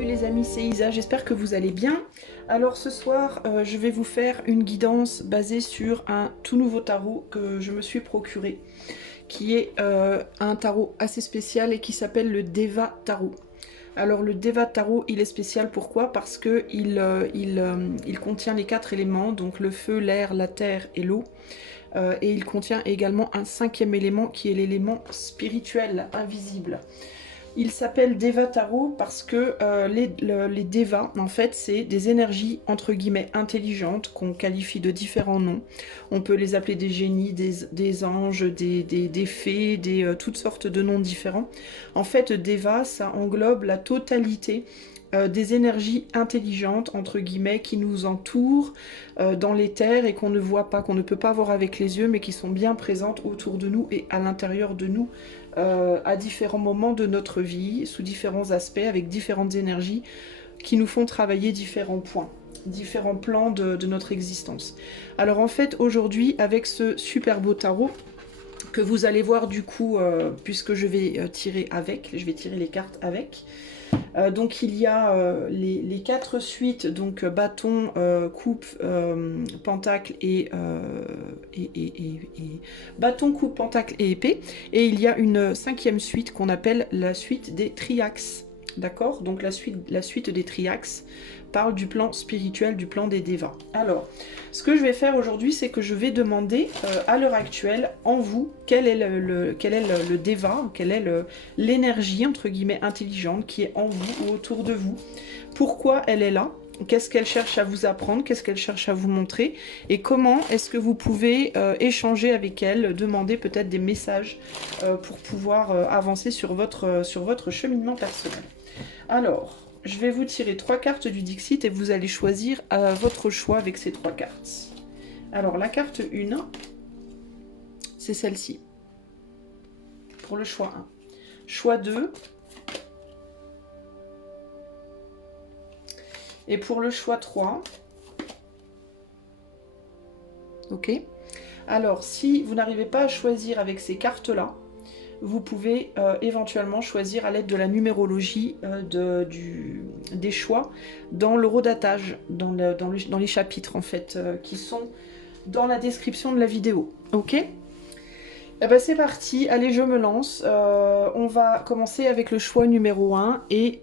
Salut les amis, c'est Isa, j'espère que vous allez bien. Alors ce soir, je vais vous faire une guidance basée sur un tout nouveau tarot que je me suis procuré, qui est un tarot assez spécial et qui s'appelle le Deva Tarot. Alors le Deva Tarot, il est spécial pourquoi? Parce que il contient les 4 éléments, donc le feu, l'air, la terre et l'eau. Et il contient également un 5e élément qui est l'élément spirituel, invisible. Il s'appelle Deva Tarot parce que les Devas, en fait, c'est des énergies entre guillemets intelligentes qu'on qualifie de différents noms. On peut les appeler des génies, des anges, des fées, toutes sortes de noms différents. En fait, Deva, ça englobe la totalité des énergies intelligentes, entre guillemets, qui nous entourent dans l'éther et qu'on ne voit pas, qu'on ne peut pas voir avec les yeux, mais qui sont bien présentes autour de nous et à l'intérieur de nous. À différents moments de notre vie, sous différents aspects, avec différentes énergies qui nous font travailler différents points, différents plans de notre existence. Alors en fait, aujourd'hui, avec ce super beau tarot, que vous allez voir du coup, puisque je vais tirer les cartes avec. Donc il y a les 4 suites, donc bâton, coupe, pentacle et bâton, coupe, pentacle et épée. Et il y a une 5e suite qu'on appelle la suite des triaxes. D'accord? Donc la suite des triaxes parle du plan spirituel, du plan des Devas. Alors, ce que je vais faire aujourd'hui, c'est que je vais demander à l'heure actuelle, en vous, quel est le Deva, quelle est l'énergie, entre guillemets, intelligente qui est en vous ou autour de vous. Pourquoi elle est là? Qu'est-ce qu'elle cherche à vous apprendre? Qu'est-ce qu'elle cherche à vous montrer? Et comment est-ce que vous pouvez échanger avec elle, demander peut-être des messages pour pouvoir avancer sur votre cheminement personnel. Alors, je vais vous tirer 3 cartes du Dixit et vous allez choisir votre choix avec ces 3 cartes. Alors, la carte 1, c'est celle-ci. Pour le choix 1. Choix 2. Et pour le choix 3. Ok. Alors, si vous n'arrivez pas à choisir avec ces cartes-là, vous pouvez éventuellement choisir à l'aide de la numérologie des choix dans l'horodatage, dans les chapitres en fait, qui sont dans la description de la vidéo. Ok? Eh ben c'est parti, allez je me lance. On va commencer avec le choix numéro 1 et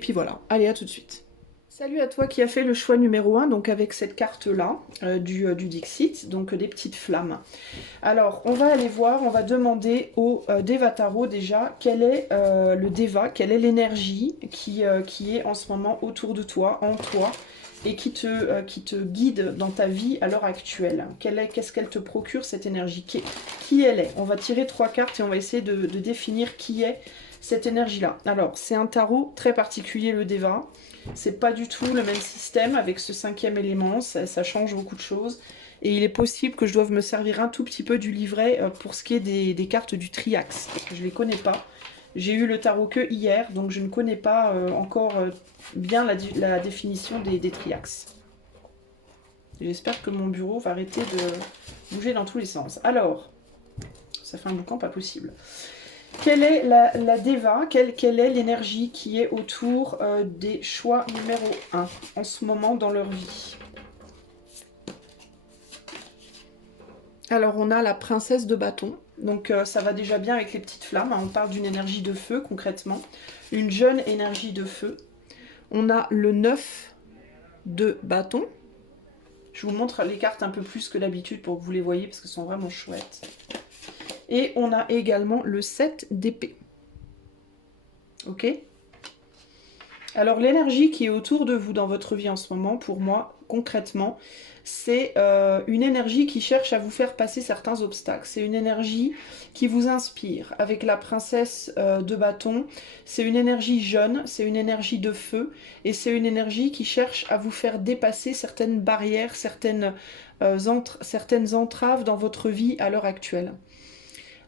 puis voilà. Allez, à tout de suite. Salut à toi qui as fait le choix numéro 1, donc avec cette carte-là, du Dixit, donc des petites flammes. Alors, on va aller voir, on va demander au Deva Tarot déjà, quel est le Deva, quelle est l'énergie qui est en ce moment autour de toi, en toi, et qui te guide dans ta vie à l'heure actuelle. Qu'est-ce qu'elle te procure, cette énergie? Qui elle est? On va tirer 3 cartes et on va essayer de définir qui est cette énergie-là. Alors, c'est un tarot très particulier, le Deva. C'est pas du tout le même système avec ce 5e élément, ça change beaucoup de choses. Et il est possible que je doive me servir un tout petit peu du livret pour ce qui est des cartes du triaxe, parce que je ne les connais pas. J'ai eu le tarot que hier, donc je ne connais pas encore bien la définition des triaxes. J'espère que mon bureau va arrêter de bouger dans tous les sens. Alors, ça fait un boucan pas possible. Quelle est la Deva, quelle est l'énergie qui est autour des choix numéro 1 en ce moment dans leur vie? Alors on a la princesse de bâton, donc ça va déjà bien avec les petites flammes, hein. On parle d'une énergie de feu concrètement, une jeune énergie de feu. On a le 9 de bâton. Je vous montre les cartes un peu plus que d'habitude pour que vous les voyez parce qu'elles sont vraiment chouettes. Et on a également le 7 d'épée. Ok? Alors l'énergie qui est autour de vous dans votre vie en ce moment, pour moi, concrètement, c'est une énergie qui cherche à vous faire passer certains obstacles. C'est une énergie qui vous inspire. Avec la princesse de bâton, c'est une énergie jeune, c'est une énergie de feu, et c'est une énergie qui cherche à vous faire dépasser certaines barrières, certaines entraves dans votre vie à l'heure actuelle.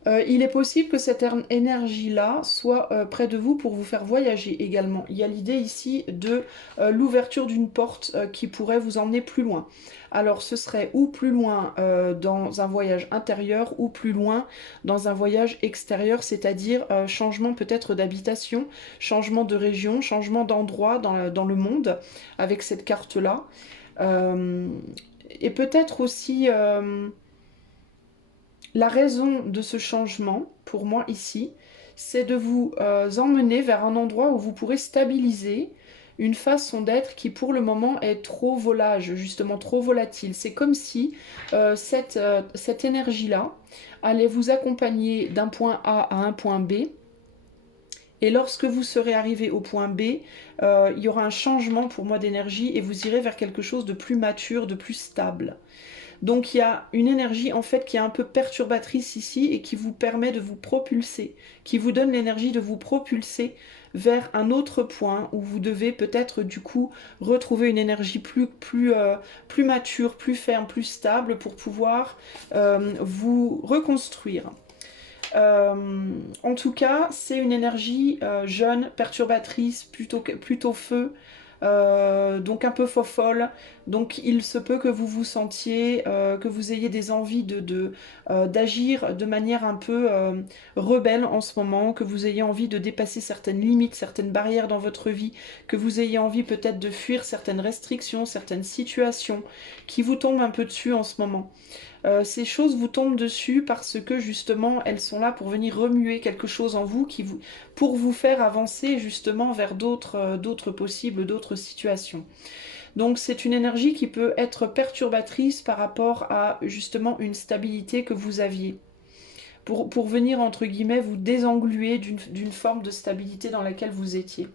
Il est possible que cette énergie-là soit près de vous pour vous faire voyager également. Il y a l'idée ici de l'ouverture d'une porte qui pourrait vous emmener plus loin. Alors ce serait ou plus loin dans un voyage intérieur ou plus loin dans un voyage extérieur, c'est-à-dire changement peut-être d'habitation, changement de région, changement d'endroit dans le monde avec cette carte-là. Euh, et peut-être aussi... la raison de ce changement, pour moi ici, c'est de vous emmener vers un endroit où vous pourrez stabiliser une façon d'être qui pour le moment est trop volage, justement trop volatile. C'est comme si cette énergie-là allait vous accompagner d'un point A à un point B. Et lorsque vous serez arrivé au point B, il y aura un changement pour moi d'énergie et vous irez vers quelque chose de plus mature, de plus stable. Donc il y a une énergie en fait qui est un peu perturbatrice ici et qui vous permet de vous propulser, qui vous donne l'énergie de vous propulser vers un autre point où vous devez peut-être du coup retrouver une énergie plus mature, plus ferme, plus stable pour pouvoir vous reconstruire. En tout cas, c'est une énergie jeune, perturbatrice, plutôt feu, donc un peu fofolle. Donc il se peut que vous vous sentiez, que vous ayez des envies d'agir de manière un peu rebelle en ce moment, que vous ayez envie de dépasser certaines limites, certaines barrières dans votre vie, que vous ayez envie peut-être de fuir certaines restrictions, certaines situations qui vous tombent un peu dessus en ce moment. Ces choses vous tombent dessus parce que justement elles sont là pour venir remuer quelque chose en vous, pour vous faire avancer justement vers d'autres possibles, d'autres situations. Donc c'est une énergie qui peut être perturbatrice par rapport à justement une stabilité que vous aviez. Pour venir entre guillemets vous désengluer d'une forme de stabilité dans laquelle vous étiez.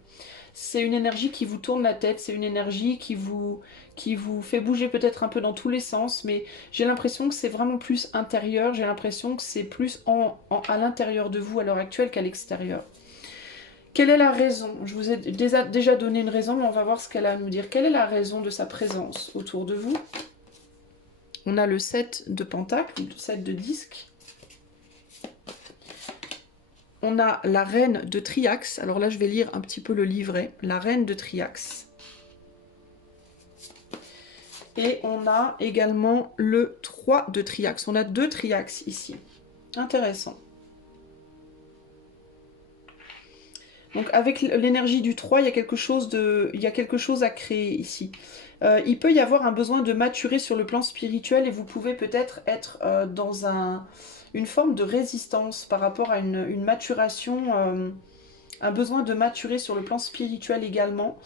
C'est une énergie qui vous tourne la tête, c'est une énergie qui vous fait bouger peut-être un peu dans tous les sens, mais j'ai l'impression que c'est vraiment plus intérieur, j'ai l'impression que c'est plus à l'intérieur de vous à l'heure actuelle qu'à l'extérieur. Quelle est la raison? Je vous ai déjà donné une raison, mais on va voir ce qu'elle a à nous dire. Quelle est la raison de sa présence autour de vous? On a le 7 de Pentacle, le 7 de disque. On a la reine de Triaxe. Alors là, je vais lire un petit peu le livret. La reine de Triaxe. Et on a également le 3 de Triaxe. On a 2 Triaxes ici. Intéressant. Donc avec l'énergie du 3, il y a quelque chose à créer ici. Il peut y avoir un besoin de maturer sur le plan spirituel et vous pouvez peut-être être dans une forme de résistance par rapport à une maturation, un besoin de maturer sur le plan spirituel également.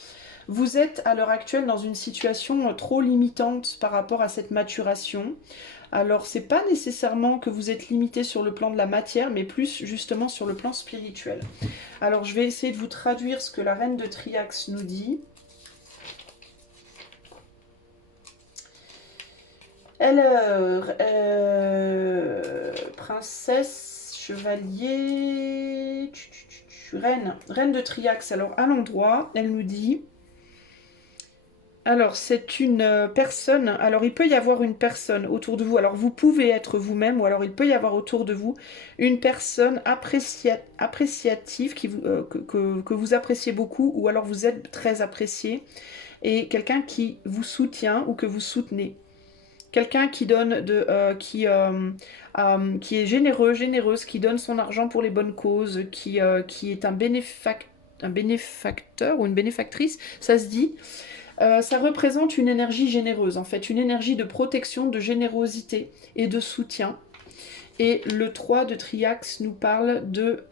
Vous êtes à l'heure actuelle dans une situation trop limitante par rapport à cette maturation. Alors c'est pas nécessairement que vous êtes limité sur le plan de la matière, mais plus justement sur le plan spirituel. Alors je vais essayer de vous traduire ce que la reine de Triaxe nous dit. Elle, princesse, chevalier, reine de Triaxe. Alors à l'endroit, elle nous dit... Alors, c'est une personne. Alors, il peut y avoir une personne autour de vous. Alors, vous pouvez être vous-même, ou alors il peut y avoir autour de vous une personne appréciative que vous appréciez beaucoup, ou alors vous êtes très apprécié, et quelqu'un qui vous soutient ou que vous soutenez. Quelqu'un qui donne qui est généreux, généreuse, qui donne son argent pour les bonnes causes, qui est un bénéfacteur ou une bénéfactrice, ça se dit. Ça représente une énergie généreuse, en fait, une énergie de protection, de générosité et de soutien. Et le 3 de Triaxe nous parle de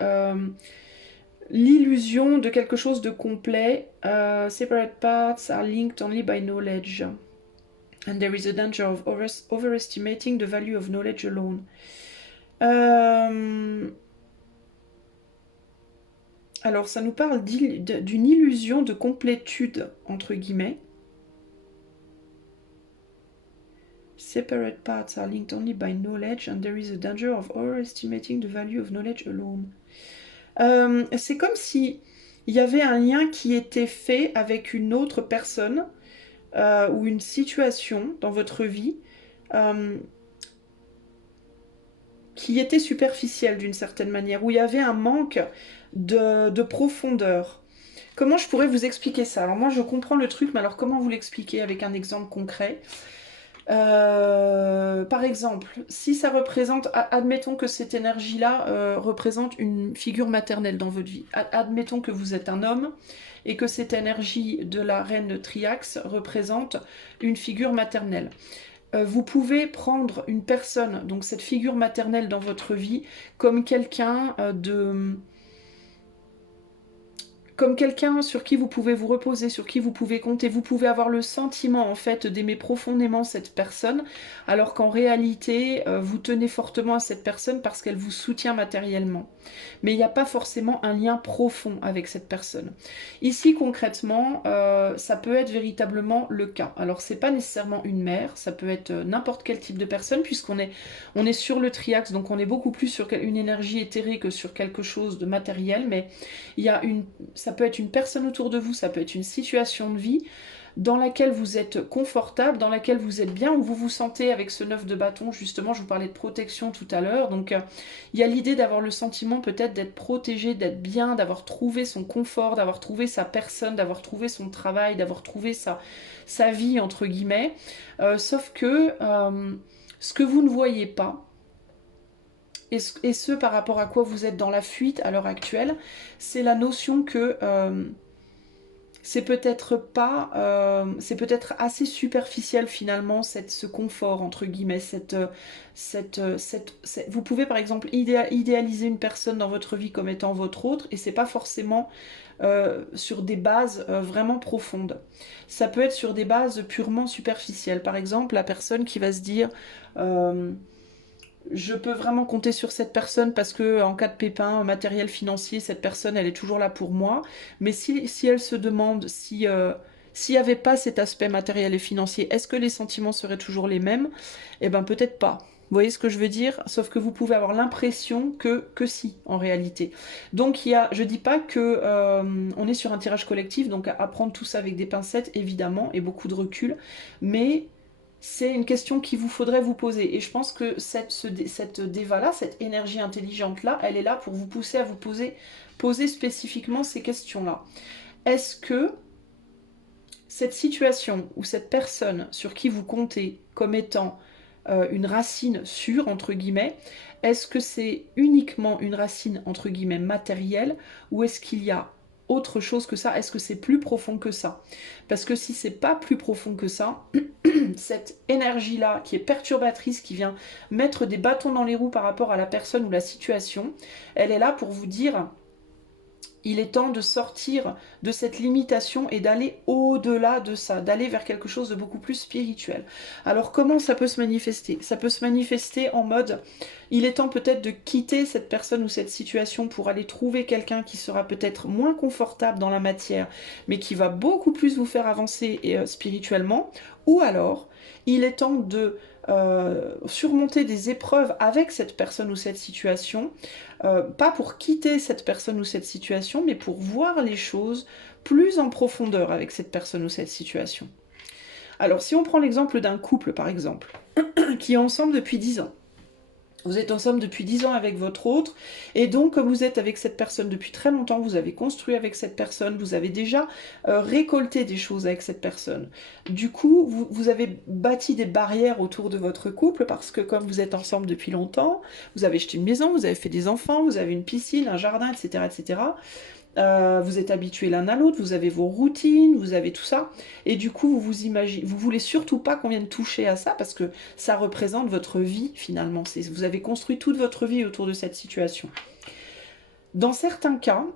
l'illusion de quelque chose de complet. Separate parts are linked only by knowledge. And there is a danger of overestimating the value of knowledge alone. Alors, ça nous parle d'une illusion de complétude, entre guillemets. Separate parts are linked only by knowledge, and there is a danger of overestimating the value of knowledge alone. C'est comme si il y avait un lien qui était fait avec une autre personne ou une situation dans votre vie qui était superficielle d'une certaine manière, où il y avait un manque de profondeur. Comment je pourrais vous expliquer ça? Alors moi je comprends le truc, mais alors comment vous l'expliquer avec un exemple concret? Par exemple, si ça représente, admettons que cette énergie-là représente une figure maternelle dans votre vie. Admettons que vous êtes un homme et que cette énergie de la reine de Triaxe représente une figure maternelle. Vous pouvez prendre une personne, donc cette figure maternelle dans votre vie, comme quelqu'un comme quelqu'un sur qui vous pouvez vous reposer, sur qui vous pouvez compter. Vous pouvez avoir le sentiment en fait d'aimer profondément cette personne, alors qu'en réalité vous tenez fortement à cette personne parce qu'elle vous soutient matériellement. Mais il n'y a pas forcément un lien profond avec cette personne. Ici concrètement, ça peut être véritablement le cas. Alors c'est pas nécessairement une mère, ça peut être n'importe quel type de personne, puisqu'on est sur le triaxe, donc on est beaucoup plus sur une énergie éthérée que sur quelque chose de matériel, mais il y a ça peut être une personne autour de vous, ça peut être une situation de vie dans laquelle vous êtes confortable, dans laquelle vous êtes bien, où vous vous sentez avec ce 9 de bâton, justement, je vous parlais de protection tout à l'heure, donc il y a l'idée d'avoir le sentiment peut-être d'être protégé, d'être bien, d'avoir trouvé son confort, d'avoir trouvé sa personne, d'avoir trouvé son travail, d'avoir trouvé sa vie, entre guillemets, sauf que ce que vous ne voyez pas, et ce par rapport à quoi vous êtes dans la fuite à l'heure actuelle, c'est la notion que c'est peut-être pas, c'est peut-être assez superficiel finalement ce confort entre guillemets, vous pouvez par exemple idéaliser une personne dans votre vie comme étant votre autre et c'est pas forcément sur des bases vraiment profondes. Ça peut être sur des bases purement superficielles. Par exemple, la personne qui va se dire je peux vraiment compter sur cette personne parce que en cas de pépin matériel financier, cette personne elle est toujours là pour moi. Mais si elle se demande si s'il n'y avait pas cet aspect matériel et financier, est-ce que les sentiments seraient toujours les mêmes? Eh ben peut-être pas. Vous voyez ce que je veux dire? Sauf que vous pouvez avoir l'impression que si, en réalité. Donc je dis pas que on est sur un tirage collectif, donc à prendre tout ça avec des pincettes, évidemment, et beaucoup de recul, mais c'est une question qu'il vous faudrait vous poser. Et je pense que cette déva-là, cette énergie intelligente-là, elle est là pour vous pousser à vous poser spécifiquement ces questions-là. Est-ce que cette situation ou cette personne sur qui vous comptez comme étant une racine sûre, entre guillemets, est-ce que c'est uniquement une racine, entre guillemets, matérielle, ou est-ce qu'il y a autre chose que ça? Est-ce que c'est plus profond que ça? Parce que si c'est pas plus profond que ça, cette énergie-là qui est perturbatrice, qui vient mettre des bâtons dans les roues par rapport à la personne ou la situation, elle est là pour vous dire il est temps de sortir de cette limitation et d'aller au-delà de ça, d'aller vers quelque chose de beaucoup plus spirituel. Alors comment ça peut se manifester? Ça peut se manifester en mode, il est temps peut-être de quitter cette personne ou cette situation pour aller trouver quelqu'un qui sera peut-être moins confortable dans la matière, mais qui va beaucoup plus vous faire avancer spirituellement, ou alors il est temps de surmonter des épreuves avec cette personne ou cette situation, pas pour quitter cette personne ou cette situation, mais pour voir les choses plus en profondeur avec cette personne ou cette situation. Alors si on prend l'exemple d'un couple par exemple, qui est ensemble depuis 10 ans, vous êtes ensemble depuis 10 ans avec votre autre, et donc comme vous êtes avec cette personne depuis très longtemps, vous avez construit avec cette personne, vous avez déjà récolté des choses avec cette personne. Du coup, vous avez bâti des barrières autour de votre couple, parce que comme vous êtes ensemble depuis longtemps, vous avez acheté une maison, vous avez fait des enfants, vous avez une piscine, un jardin, etc. etc. Vous êtes habitués l'un à l'autre, vous avez vos routines, vous avez tout ça, et du coup vous voulez surtout pas qu'on vienne toucher à ça parce que ça représente votre vie finalement. Vous avez construit toute votre vie autour de cette situation. Dans certains cas,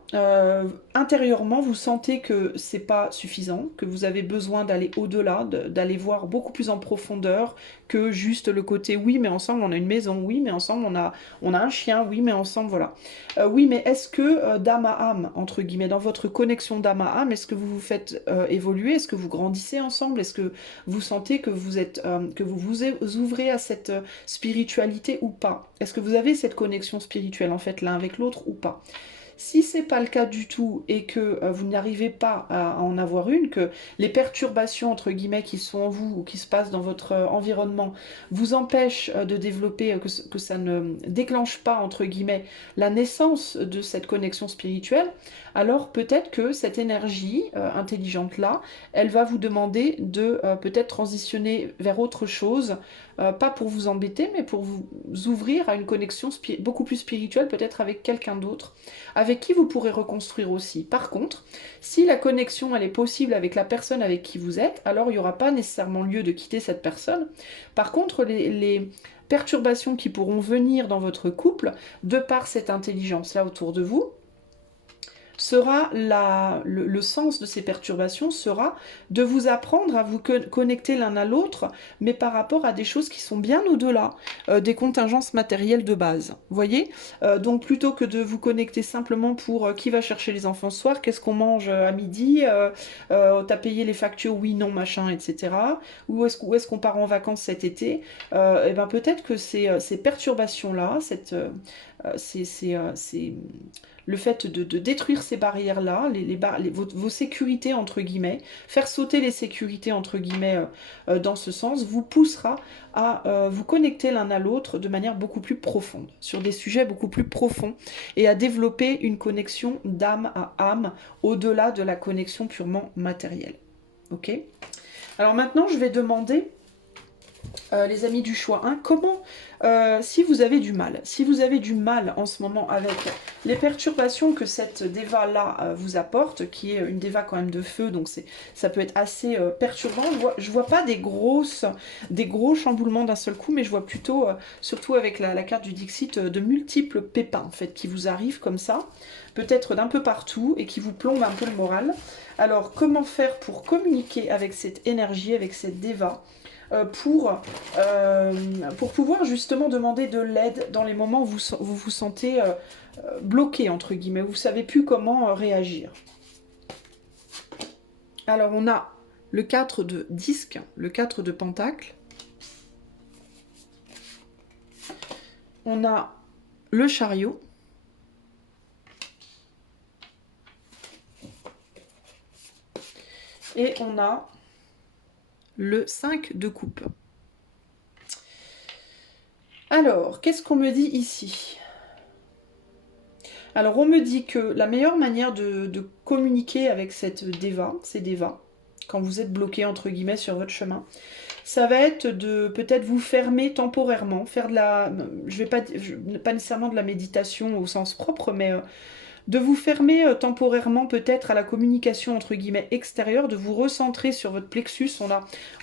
intérieurement, vous sentez que c'est pas suffisant, que vous avez besoin d'aller au-delà, d'aller voir beaucoup plus en profondeur que juste le côté oui, mais ensemble on a une maison, oui, mais ensemble on a un chien, oui, mais ensemble voilà. Oui, mais est-ce que d'âme à âme, entre guillemets, dans votre connexion d'âme à âme, est-ce que vous vous faites évoluer? Est-ce que vous grandissez ensemble? Est-ce que vous sentez que que vous vous ouvrez à cette spiritualité ou pas? Est-ce que vous avez cette connexion spirituelle en fait l'un avec l'autre ou pas? Si c'est pas le cas du tout et que vous n'arrivez pas à en avoir une, que les perturbations entre guillemets qui sont en vous ou qui se passent dans votre environnement vous empêchent de développer, que ça ne déclenche pas entre guillemets la naissance de cette connexion spirituelle, alors peut-être que cette énergie intelligente là, elle va vous demander de peut-être transitionner vers autre chose, pas pour vous embêter, mais pour vous ouvrir à une connexion beaucoup plus spirituelle, peut-être avec quelqu'un d'autre, avec qui vous pourrez reconstruire aussi. Par contre, si la connexion elle est possible avec la personne avec qui vous êtes, alors il n'y aura pas nécessairement lieu de quitter cette personne. Par contre, les perturbations qui pourront venir dans votre couple, de par cette intelligence-là autour de vous, sera le sens de ces perturbations sera de vous apprendre à vous connecter l'un à l'autre, mais par rapport à des choses qui sont bien au-delà des contingences matérielles de base. Vous voyez, donc plutôt que de vous connecter simplement pour qui va chercher les enfants ce soir, qu'est-ce qu'on mange à midi, t'as payé les factures, oui, non, machin, etc. Où est-ce qu'on part en vacances cet été, et ben peut-être que ces perturbations-là, le fait de détruire ces barrières-là, vos sécurités entre guillemets, faire sauter les sécurités entre guillemets dans ce sens, vous poussera à vous connecter l'un à l'autre de manière beaucoup plus profonde, sur des sujets beaucoup plus profonds, et à développer une connexion d'âme à âme, au-delà de la connexion purement matérielle. Ok ? Alors maintenant, je vais demander les amis du choix 1, comment, si vous avez du mal en ce moment avec les perturbations que cette déva-là vous apporte, qui est une déva quand même de feu, donc ça peut être assez perturbant. Je vois pas des gros chamboulements d'un seul coup, mais je vois plutôt, surtout avec la carte du Dixit, de multiples pépins en fait, qui vous arrivent comme ça, peut-être d'un peu partout, et qui vous plombent un peu le moral. Alors, comment faire pour communiquer avec cette énergie, avec cette déva, pour pouvoir justement demander de l'aide dans les moments où vous vous sentez bloqué, entre guillemets, vous ne savez plus comment réagir. Alors, on a le 4 de disque, le 4 de pentacle. On a le chariot. Et on a le 5 de coupe. Alors, qu'est-ce qu'on me dit ici? Alors, on me dit que la meilleure manière de communiquer avec ces dévas, quand vous êtes bloqué, entre guillemets, sur votre chemin, ça va être de peut-être vous fermer temporairement, faire de la... pas nécessairement de la méditation au sens propre, mais de vous fermer temporairement peut-être à la communication entre guillemets extérieure, de vous recentrer sur votre plexus.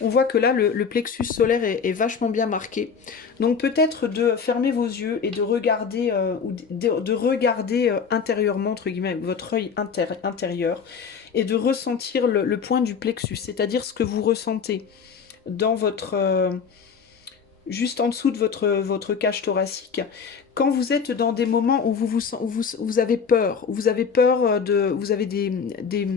On voit que là le plexus solaire est vachement bien marqué. Donc peut-être de fermer vos yeux et de regarder, intérieurement entre guillemets votre œil intérieur, et de ressentir le point du plexus, c'est-à-dire ce que vous ressentez dans votre... juste en dessous de votre cage thoracique, quand vous êtes dans des moments où vous avez peur, où vous avez peur vous avez des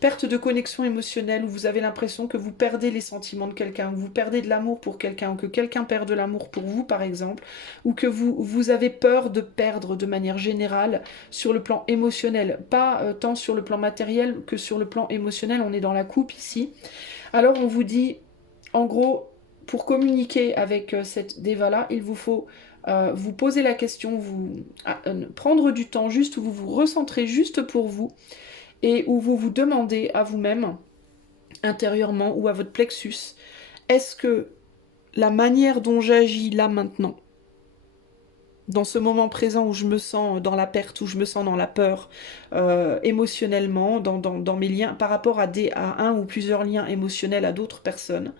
pertes de connexion émotionnelle, où vous avez l'impression que vous perdez les sentiments de quelqu'un, vous perdez de l'amour pour quelqu'un, ou que quelqu'un perd de l'amour pour vous, par exemple, ou que vous avez peur de perdre de manière générale sur le plan émotionnel, pas tant sur le plan matériel que sur le plan émotionnel, on est dans la coupe ici. Alors on vous dit, en gros, pour communiquer avec cette déva-là, il vous faut vous poser la question, prendre du temps juste où vous vous recentrez juste pour vous, et où vous vous demandez à vous-même, intérieurement ou à votre plexus, est-ce que la manière dont j'agis là maintenant, dans ce moment présent où je me sens dans la perte, où je me sens dans la peur, émotionnellement, dans mes liens, par rapport à un ou plusieurs liens émotionnels à d'autres personnes,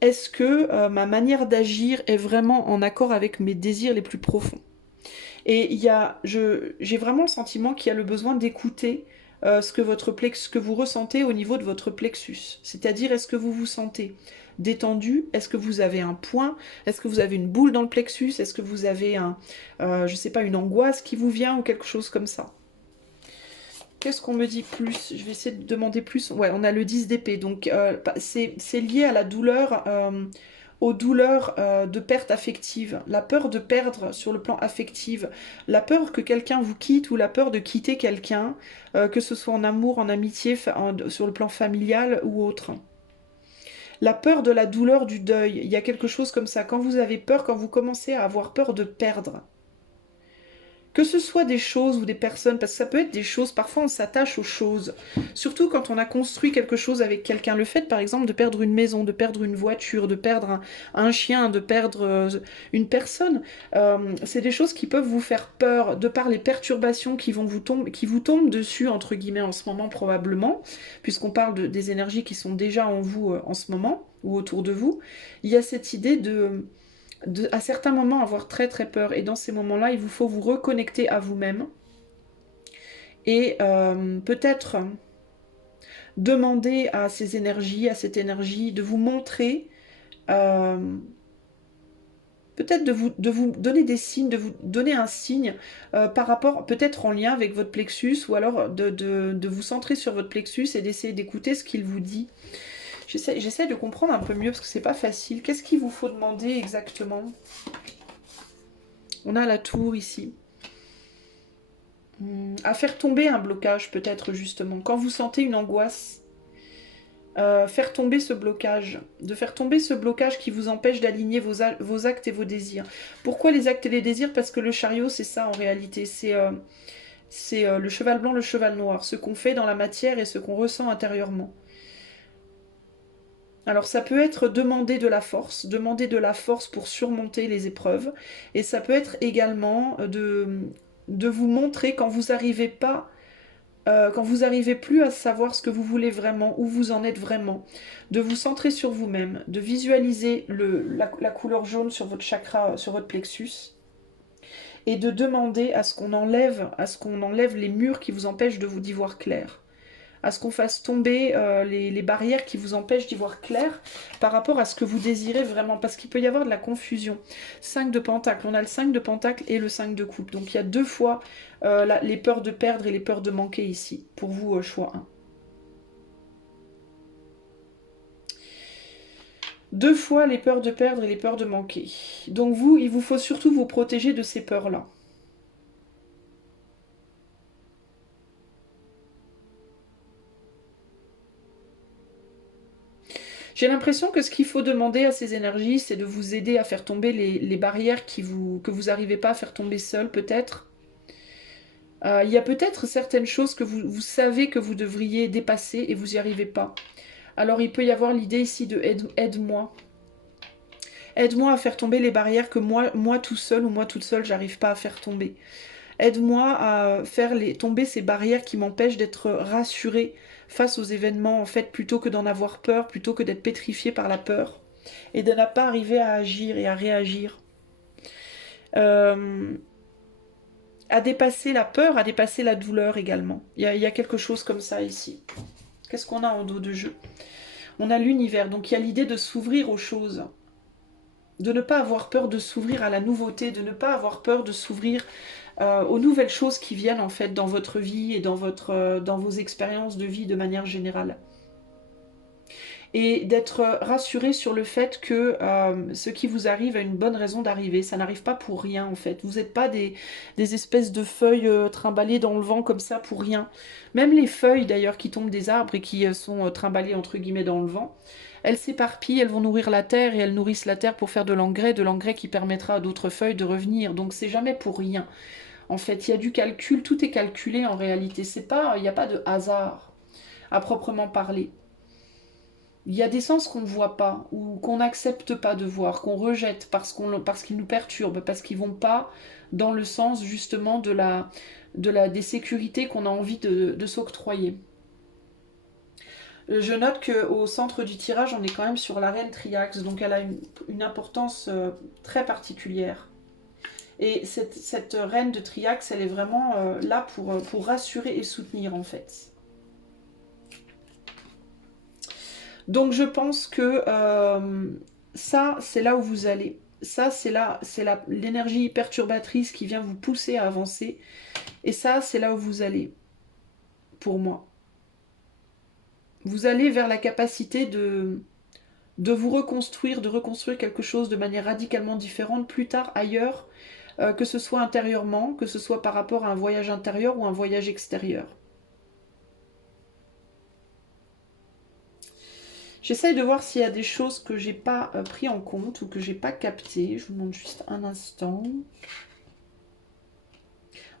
est-ce que ma manière d'agir est vraiment en accord avec mes désirs les plus profonds? Et j'ai vraiment le sentiment qu'il y a le besoin d'écouter ce que vous ressentez au niveau de votre plexus. C'est-à-dire, est-ce que vous vous sentez détendu? Est-ce que vous avez un point? Est-ce que vous avez une boule dans le plexus? Est-ce que vous avez je sais pas, une angoisse qui vous vient ou quelque chose comme ça? Qu'est-ce qu'on me dit plus? Je vais essayer de demander plus. Ouais, on a le 10 d'épée. Donc, c'est lié à la douleur aux douleurs de perte affective, la peur de perdre sur le plan affectif, la peur que quelqu'un vous quitte ou la peur de quitter quelqu'un, que ce soit en amour, en amitié, sur le plan familial ou autre. La peur de la douleur du deuil, il y a quelque chose comme ça. Quand vous avez peur, quand vous commencez à avoir peur de perdre, que ce soit des choses ou des personnes, parce que ça peut être des choses, parfois on s'attache aux choses. Surtout quand on a construit quelque chose avec quelqu'un. Le fait par exemple de perdre une maison, de perdre une voiture, de perdre un chien, de perdre une personne, c'est des choses qui peuvent vous faire peur de par les perturbations qui vous tombent dessus, entre guillemets, en ce moment probablement, puisqu'on parle des énergies qui sont déjà en vous en ce moment, ou autour de vous. Il y a cette idée à certains moments avoir très très peur. Et dans ces moments-là, il vous faut vous reconnecter à vous-même et peut-être demander à ces énergies, à cette énergie, de vous montrer, peut-être de vous donner des signes, de vous donner un signe par rapport, peut-être en lien avec votre plexus, ou alors de vous centrer sur votre plexus et d'essayer d'écouter ce qu'il vous dit. J'essaie de comprendre un peu mieux parce que c'est pas facile. Qu'est-ce qu'il vous faut demander exactement? On a la tour ici. À faire tomber un blocage peut-être justement. Quand vous sentez une angoisse, faire tomber ce blocage. De faire tomber ce blocage qui vous empêche d'aligner vos actes et vos désirs. Pourquoi les actes et les désirs? Parce que le chariot c'est ça en réalité. C'est le cheval blanc, le cheval noir. Ce qu'on fait dans la matière et ce qu'on ressent intérieurement. Alors ça peut être demander de la force pour surmonter les épreuves, et ça peut être également de vous montrer quand vous n'arrivez pas, quand vous n'arrivez plus à savoir ce que vous voulez vraiment, où vous en êtes vraiment, de vous centrer sur vous-même, de visualiser la couleur jaune sur votre chakra, sur votre plexus, et de demander à ce qu'on enlève les murs qui vous empêchent d'y voir clair, à ce qu'on fasse tomber les barrières qui vous empêchent d'y voir clair par rapport à ce que vous désirez vraiment, parce qu'il peut y avoir de la confusion. 5 de pentacle, on a le 5 de pentacle et le 5 de coupe, donc il y a deux fois les peurs de perdre et les peurs de manquer ici, pour vous choix 1. Deux fois les peurs de perdre et les peurs de manquer. Donc vous, il vous faut surtout vous protéger de ces peurs-là. J'ai l'impression que ce qu'il faut demander à ces énergies, c'est de vous aider à faire tomber les barrières que vous n'arrivez pas à faire tomber seul, peut-être. Il y a peut-être certaines choses que vous savez que vous devriez dépasser et vous n'y arrivez pas. Alors il peut y avoir l'idée ici de aide-moi. Aide-moi à faire tomber les barrières que moi tout seul ou moi toute seule, j'arrive pas à faire tomber. Aide-moi à faire tomber ces barrières qui m'empêchent d'être rassurée face aux événements, en fait, plutôt que d'en avoir peur, plutôt que d'être pétrifiée par la peur, et de ne pas arriver à agir et à réagir. À dépasser la peur, à dépasser la douleur également. Il y a quelque chose comme ça ici. Qu'est-ce qu'on a en dos de jeu? On a l'univers, donc il y a l'idée de s'ouvrir aux choses. De ne pas avoir peur de s'ouvrir à la nouveauté, de ne pas avoir peur de s'ouvrir aux nouvelles choses qui viennent en fait dans votre vie et dans vos expériences de vie de manière générale. Et d'être rassuré sur le fait que ce qui vous arrive a une bonne raison d'arriver. Ça n'arrive pas pour rien en fait. Vous n'êtes pas des espèces de feuilles trimballées dans le vent comme ça pour rien. Même les feuilles d'ailleurs qui tombent des arbres et qui sont trimballées entre guillemets dans le vent, elles s'éparpillent, elles vont nourrir la terre et elles nourrissent la terre pour faire de l'engrais qui permettra à d'autres feuilles de revenir. Donc c'est jamais pour rien. En fait, il y a du calcul, tout est calculé en réalité. Il n'y a pas de hasard à proprement parler. Il y a des sens qu'on ne voit pas, ou qu'on n'accepte pas de voir, qu'on rejette parce qu'ils nous perturbent, parce qu'ils ne vont pas dans le sens justement des sécurités qu'on a envie de s'octroyer. Je note qu'au centre du tirage, on est quand même sur la reine Triaxe, donc elle a une importance très particulière. Et cette reine de Triaxe, elle est vraiment là pour rassurer et soutenir en fait. Donc je pense que ça, c'est là où vous allez. Ça, c'est l'énergie perturbatrice qui vient vous pousser à avancer. Et ça, c'est là où vous allez, pour moi. Vous allez vers la capacité de de vous reconstruire, de reconstruire quelque chose de manière radicalement différente plus tard ailleurs, que ce soit intérieurement, que ce soit par rapport à un voyage intérieur ou un voyage extérieur. J'essaye de voir s'il y a des choses que j'ai pas pris en compte ou que j'ai pas capté. Je vous demande juste un instant.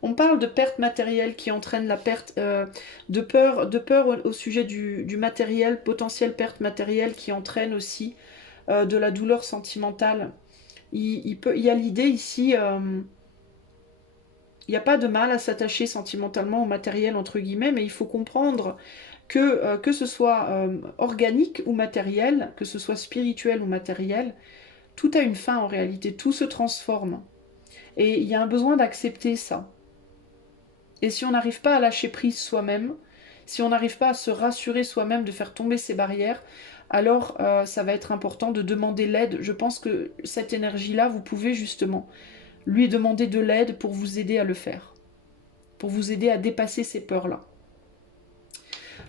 On parle de perte matérielle qui entraîne la perte de peur au sujet du matériel, potentielle perte matérielle qui entraîne aussi de la douleur sentimentale. Il y a l'idée ici, il n'y a pas de mal à s'attacher sentimentalement au matériel, entre guillemets, mais il faut comprendre que ce soit organique ou matériel, que ce soit spirituel ou matériel, tout a une fin en réalité, tout se transforme. Et il y a un besoin d'accepter ça. Et si on n'arrive pas à lâcher prise soi-même, si on n'arrive pas à se rassurer soi-même, de faire tomber ces barrières, alors ça va être important de demander l'aide. Je pense que cette énergie-là, vous pouvez justement lui demander de l'aide pour vous aider à le faire, pour vous aider à dépasser ces peurs-là.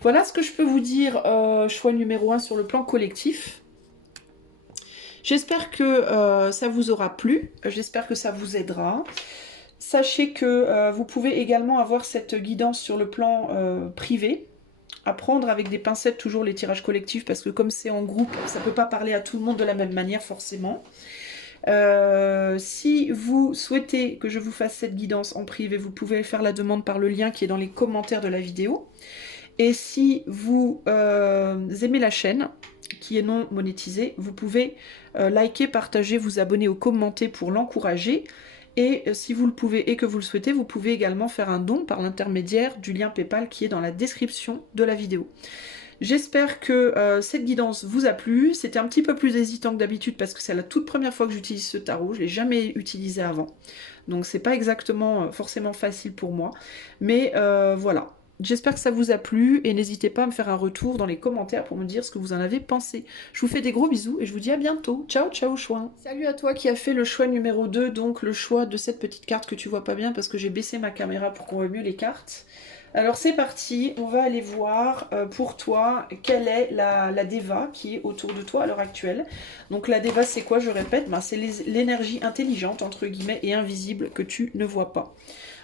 Voilà ce que je peux vous dire, choix numéro 1 sur le plan collectif. J'espère que ça vous aura plu, j'espère que ça vous aidera. Sachez que vous pouvez également avoir cette guidance sur le plan privé, à prendre avec des pincettes toujours les tirages collectifs, parce que comme c'est en groupe, ça ne peut pas parler à tout le monde de la même manière forcément. Si vous souhaitez que je vous fasse cette guidance en privé, vous pouvez faire la demande par le lien qui est dans les commentaires de la vidéo. Et si vous aimez la chaîne, qui est non monétisée, vous pouvez liker, partager, vous abonner ou commenter pour l'encourager. Et si vous le pouvez et que vous le souhaitez, vous pouvez également faire un don par l'intermédiaire du lien PayPal qui est dans la description de la vidéo. J'espère que cette guidance vous a plu. C'était un petit peu plus hésitant que d'habitude parce que c'est la toute première fois que j'utilise ce tarot. Je ne l'ai jamais utilisé avant. Donc c'est pas exactement forcément facile pour moi. Mais voilà. J'espère que ça vous a plu et n'hésitez pas à me faire un retour dans les commentaires pour me dire ce que vous en avez pensé. Je vous fais des gros bisous et je vous dis à bientôt. Ciao, ciao, chouin. Salut à toi qui a fait le choix numéro 2, donc le choix de cette petite carte que tu vois pas bien parce que j'ai baissé ma caméra pour qu'on voit mieux les cartes. Alors c'est parti, on va aller voir pour toi quelle est la Deva qui est autour de toi à l'heure actuelle. Donc la Deva c'est quoi, je répète, c'est l'énergie intelligente entre guillemets et invisible que tu ne vois pas.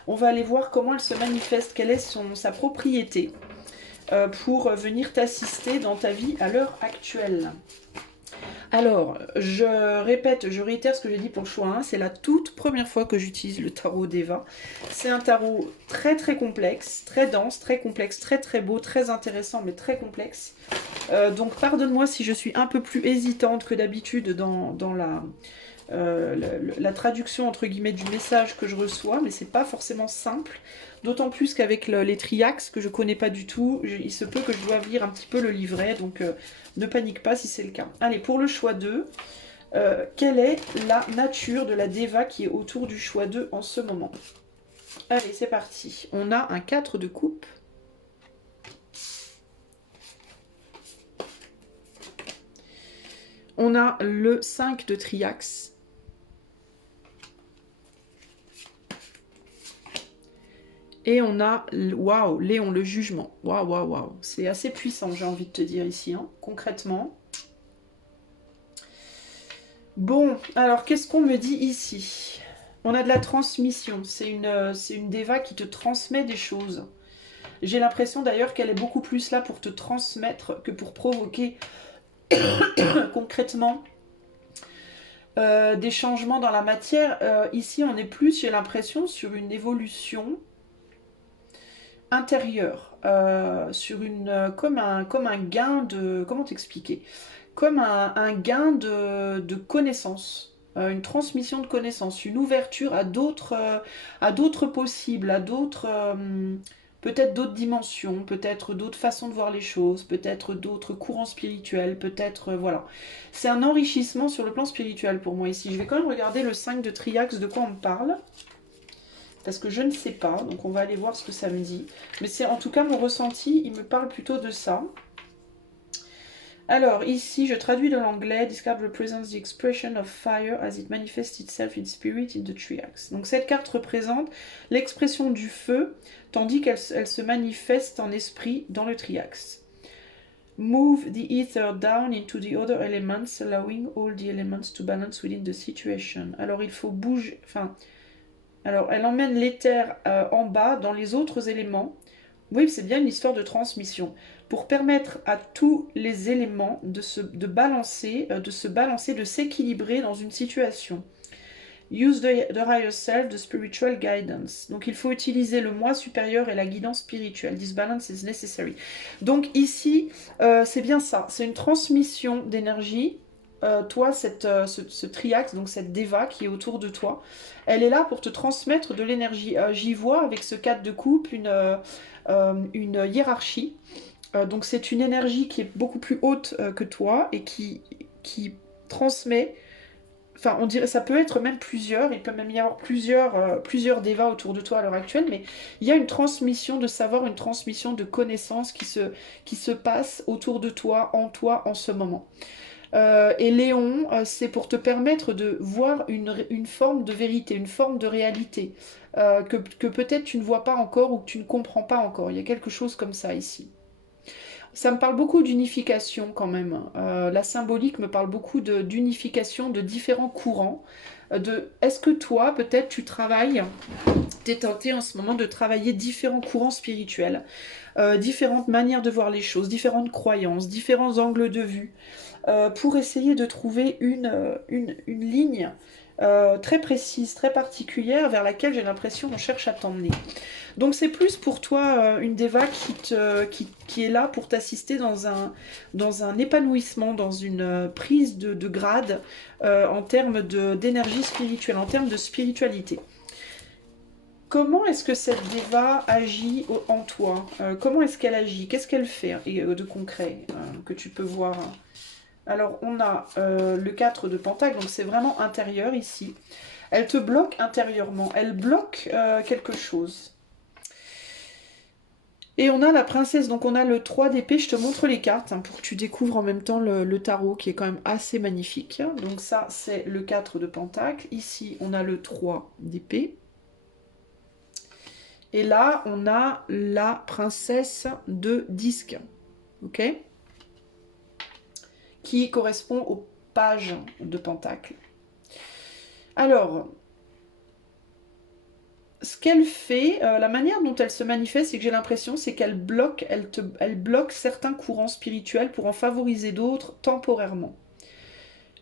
On va aller voir comment elle se manifeste, quelle est sa propriété pour venir t'assister dans ta vie à l'heure actuelle. Alors, je répète, je réitère ce que j'ai dit pour le choix 1, c'est la toute première fois que j'utilise le tarot Deva. C'est un tarot très très complexe, très dense, très complexe, très très beau, très intéressant mais très complexe. Donc pardonne-moi si je suis un peu plus hésitante que d'habitude dans la traduction entre guillemets du message que je reçois, mais c'est pas forcément simple, d'autant plus qu'avec les triaxes que je connais pas du tout, il se peut que je doive lire un petit peu le livret, donc ne panique pas si c'est le cas. Allez, pour le choix 2, quelle est la nature de la Deva qui est autour du choix 2 en ce moment? Allez, c'est parti. On a un 4 de coupe. On a le 5 de triaxe. Et on a, waouh, Léon, le jugement. Waouh, waouh, waouh. C'est assez puissant, j'ai envie de te dire ici, hein, concrètement. Bon, alors, qu'est-ce qu'on me dit ici? On a de la transmission. C'est une Deva qui te transmet des choses. J'ai l'impression d'ailleurs qu'elle est beaucoup plus là pour te transmettre que pour provoquer concrètement des changements dans la matière. Ici, on est plus, j'ai l'impression, sur une évolution intérieure, sur comme un gain de, comment t'expliquer, comme un gain de connaissances, une transmission de connaissances, une ouverture à d'autres possibles, à d'autres peut-être d'autres dimensions, peut-être d'autres façons de voir les choses, peut-être d'autres courants spirituels, peut-être voilà. C'est un enrichissement sur le plan spirituel pour moi ici. Je vais quand même regarder le 5 de triaxe, de quoi on me parle, parce que je ne sais pas, donc on va aller voir ce que ça me dit. Mais c'est en tout cas mon ressenti, il me parle plutôt de ça. Alors ici, je traduis de l'anglais, « This card represents the expression of fire as it manifests itself in spirit in the triaxe ». Donc cette carte représente l'expression du feu, tandis qu'elle se manifeste en esprit dans le triaxe. Move the ether down into the other elements, allowing all the elements to balance within the situation. Alors il faut bouger, enfin, alors elle emmène l'éther en bas dans les autres éléments. Oui, c'est bien une histoire de transmission. Pour permettre à tous les éléments de se balancer, de s'équilibrer dans une situation. Use the higher self, the spiritual guidance. Donc il faut utiliser le moi supérieur et la guidance spirituelle. This balance is necessary. Donc ici, c'est bien ça. C'est une transmission d'énergie. Toi, ce triaxe, donc cette Deva qui est autour de toi, elle est là pour te transmettre de l'énergie. J'y vois avec ce 4 de coupe une hiérarchie. Donc c'est une énergie qui est beaucoup plus haute que toi et qui transmet. Enfin, on dirait, ça peut être même plusieurs, il peut même y avoir plusieurs devas autour de toi à l'heure actuelle, mais il y a une transmission de savoir, une transmission de connaissances qui se passe autour de toi, en ce moment. Et Léon, c'est pour te permettre de voir une forme de vérité, une forme de réalité, que peut-être tu ne vois pas encore ou que tu ne comprends pas encore. Il y a quelque chose comme ça ici. Ça me parle beaucoup d'unification quand même. La symbolique me parle beaucoup d'unification de différents courants. Est-ce que toi, peut-être, tu travailles, tu es tenté en ce moment de travailler différents courants spirituels, différentes manières de voir les choses, différentes croyances, différents angles de vue, pour essayer de trouver une ligne très précise, très particulière, vers laquelle j'ai l'impression qu'on cherche à t'emmener. Donc c'est plus pour toi une Deva qui est là pour t'assister dans un épanouissement, dans une prise de grade en termes d'énergie spirituelle, en termes de spiritualité. Comment est-ce que cette Deva agit en toi? Comment est-ce qu'elle agit? Qu'est-ce qu'elle fait de concret que tu peux voir? Alors on a le 4 de Pentacle, donc c'est vraiment intérieur ici. Elle te bloque intérieurement, elle bloque quelque chose. Et on a la princesse, donc on a le 3 d'épée, je te montre les cartes pour que tu découvres en même temps le tarot qui est quand même assez magnifique. Donc ça c'est le 4 de Pentacle, ici on a le 3 d'épée. Et là on a la princesse de disque, ok, qui correspond au page de Pentacle. Alors, ce qu'elle fait, la manière dont elle se manifeste, c'est que j'ai l'impression, c'est qu'elle bloque, elle bloque certains courants spirituels pour en favoriser d'autres temporairement.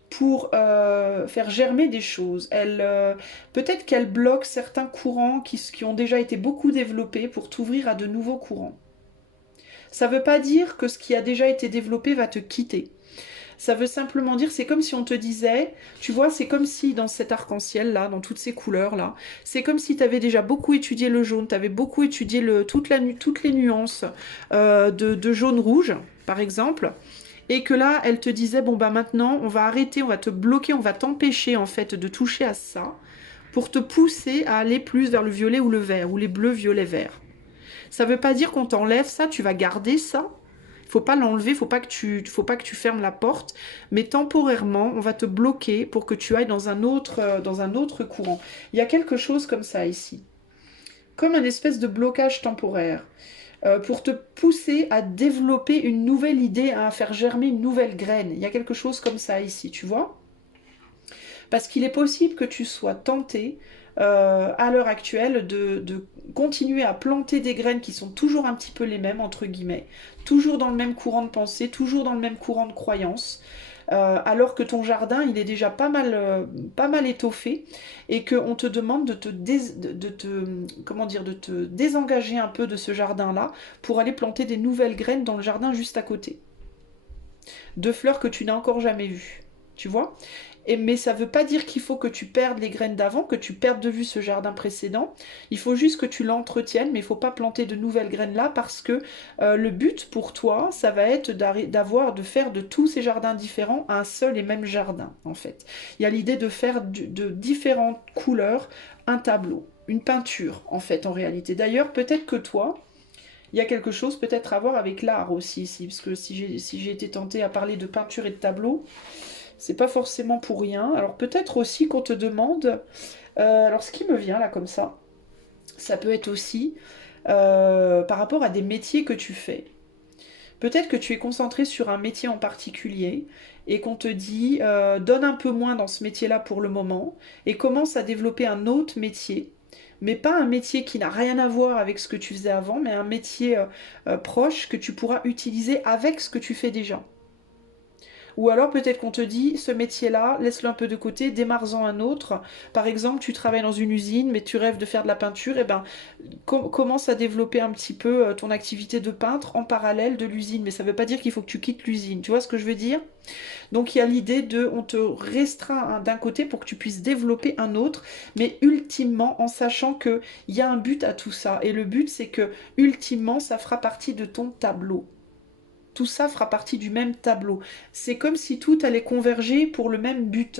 Pour faire germer des choses. Peut-être qu'elle bloque certains courants qui ont déjà été beaucoup développés pour t'ouvrir à de nouveaux courants. Ça ne veut pas dire que ce qui a déjà été développé va te quitter. Ça veut simplement dire, c'est comme si on te disait, tu vois, c'est comme si dans cet arc-en-ciel là, dans toutes ces couleurs là, c'est comme si tu avais déjà beaucoup étudié le jaune, tu avais beaucoup étudié toutes les nuances de jaune-rouge, par exemple, et que là, elle te disait, bon bah maintenant, on va arrêter, on va te bloquer, on va t'empêcher en fait de toucher à ça, pour te pousser à aller plus vers le violet ou le vert, ou les bleus, violets, verts. Ça veut pas dire qu'on t'enlève ça, tu vas garder ça. Il faut pas l'enlever, faut pas que tu fermes la porte, mais temporairement, on va te bloquer pour que tu ailles dans un autre courant. Il y a quelque chose comme ça ici, comme un espèce de blocage temporaire, pour te pousser à développer une nouvelle idée, à faire germer une nouvelle graine. Il y a quelque chose comme ça ici, tu vois? Parce qu'il est possible que tu sois tenté à l'heure actuelle de continuer à planter des graines qui sont toujours un petit peu les mêmes, entre guillemets, toujours dans le même courant de pensée, toujours dans le même courant de croyance, alors que ton jardin, il est déjà pas mal étoffé et qu'on te demande de te désengager un peu de ce jardin-là pour aller planter des nouvelles graines dans le jardin juste à côté. De fleurs que tu n'as encore jamais vues. Tu vois? Mais ça ne veut pas dire qu'il faut que tu perdes les graines d'avant, que tu perdes de vue ce jardin précédent. Il faut juste que tu l'entretiennes, mais il ne faut pas planter de nouvelles graines là parce que le but pour toi, ça va être de faire de tous ces jardins différents un seul et même jardin, en fait. Il y a l'idée de faire de différentes couleurs un tableau, une peinture, en fait, en réalité. D'ailleurs, peut-être que toi, il y a quelque chose peut-être à voir avec l'art aussi ici, parce que si j'ai été tentée à parler de peinture et de tableau, c'est pas forcément pour rien. Alors peut-être aussi qu'on te demande, alors ce qui me vient là comme ça peut être aussi par rapport à des métiers que tu fais. Peut-être que tu es concentré sur un métier en particulier et qu'on te dit donne un peu moins dans ce métier-là pour le moment et commence à développer un autre métier, mais pas un métier qui n'a rien à voir avec ce que tu faisais avant, mais un métier proche que tu pourras utiliser avec ce que tu fais déjà. Ou alors peut-être qu'on te dit, ce métier-là, laisse-le un peu de côté, démarre-en un autre. Par exemple, tu travailles dans une usine, mais tu rêves de faire de la peinture, et ben commence à développer un petit peu ton activité de peintre en parallèle de l'usine. Mais ça ne veut pas dire qu'il faut que tu quittes l'usine. Tu vois ce que je veux dire? Donc il y a l'idée de, on te restreint d'un côté pour que tu puisses développer un autre, mais ultimement en sachant qu'il y a un but à tout ça. Et le but, c'est que ultimement, ça fera partie de ton tableau. Tout ça fera partie du même tableau. C'est comme si tout allait converger pour le même but,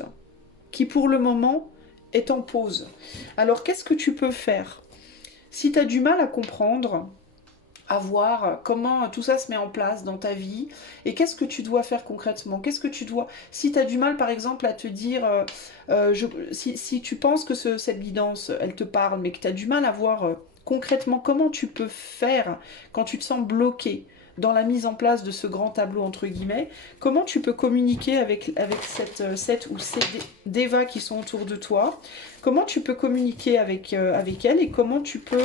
qui pour le moment est en pause. Alors qu'est-ce que tu peux faire? Si tu as du mal à comprendre, à voir comment tout ça se met en place dans ta vie, et qu'est-ce que tu dois faire concrètement? Qu'est-ce que tu dois... Si tu as du mal par exemple à te dire, si tu penses que cette guidance, elle te parle, mais que tu as du mal à voir concrètement comment tu peux faire quand tu te sens bloqué dans la mise en place de ce grand tableau entre guillemets, comment tu peux communiquer avec cette ou ces Deva qui sont autour de toi, comment tu peux communiquer avec elles et comment tu peux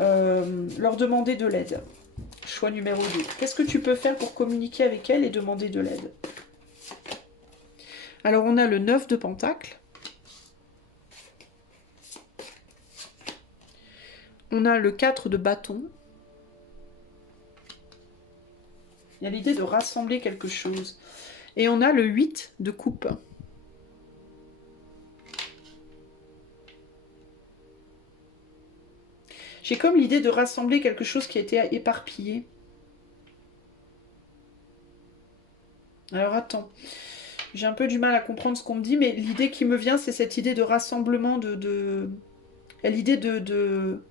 leur demander de l'aide. Choix numéro 2. Qu'est-ce que tu peux faire pour communiquer avec elles et demander de l'aide? Alors on a le 9 de Pentacle. On a le 4 de Bâton. Il y a l'idée de rassembler quelque chose. Et on a le 8 de Coupe. J'ai comme l'idée de rassembler quelque chose qui a été éparpillé. Alors attends, j'ai un peu du mal à comprendre ce qu'on me dit, mais l'idée qui me vient, c'est cette idée de rassemblement l'idée de...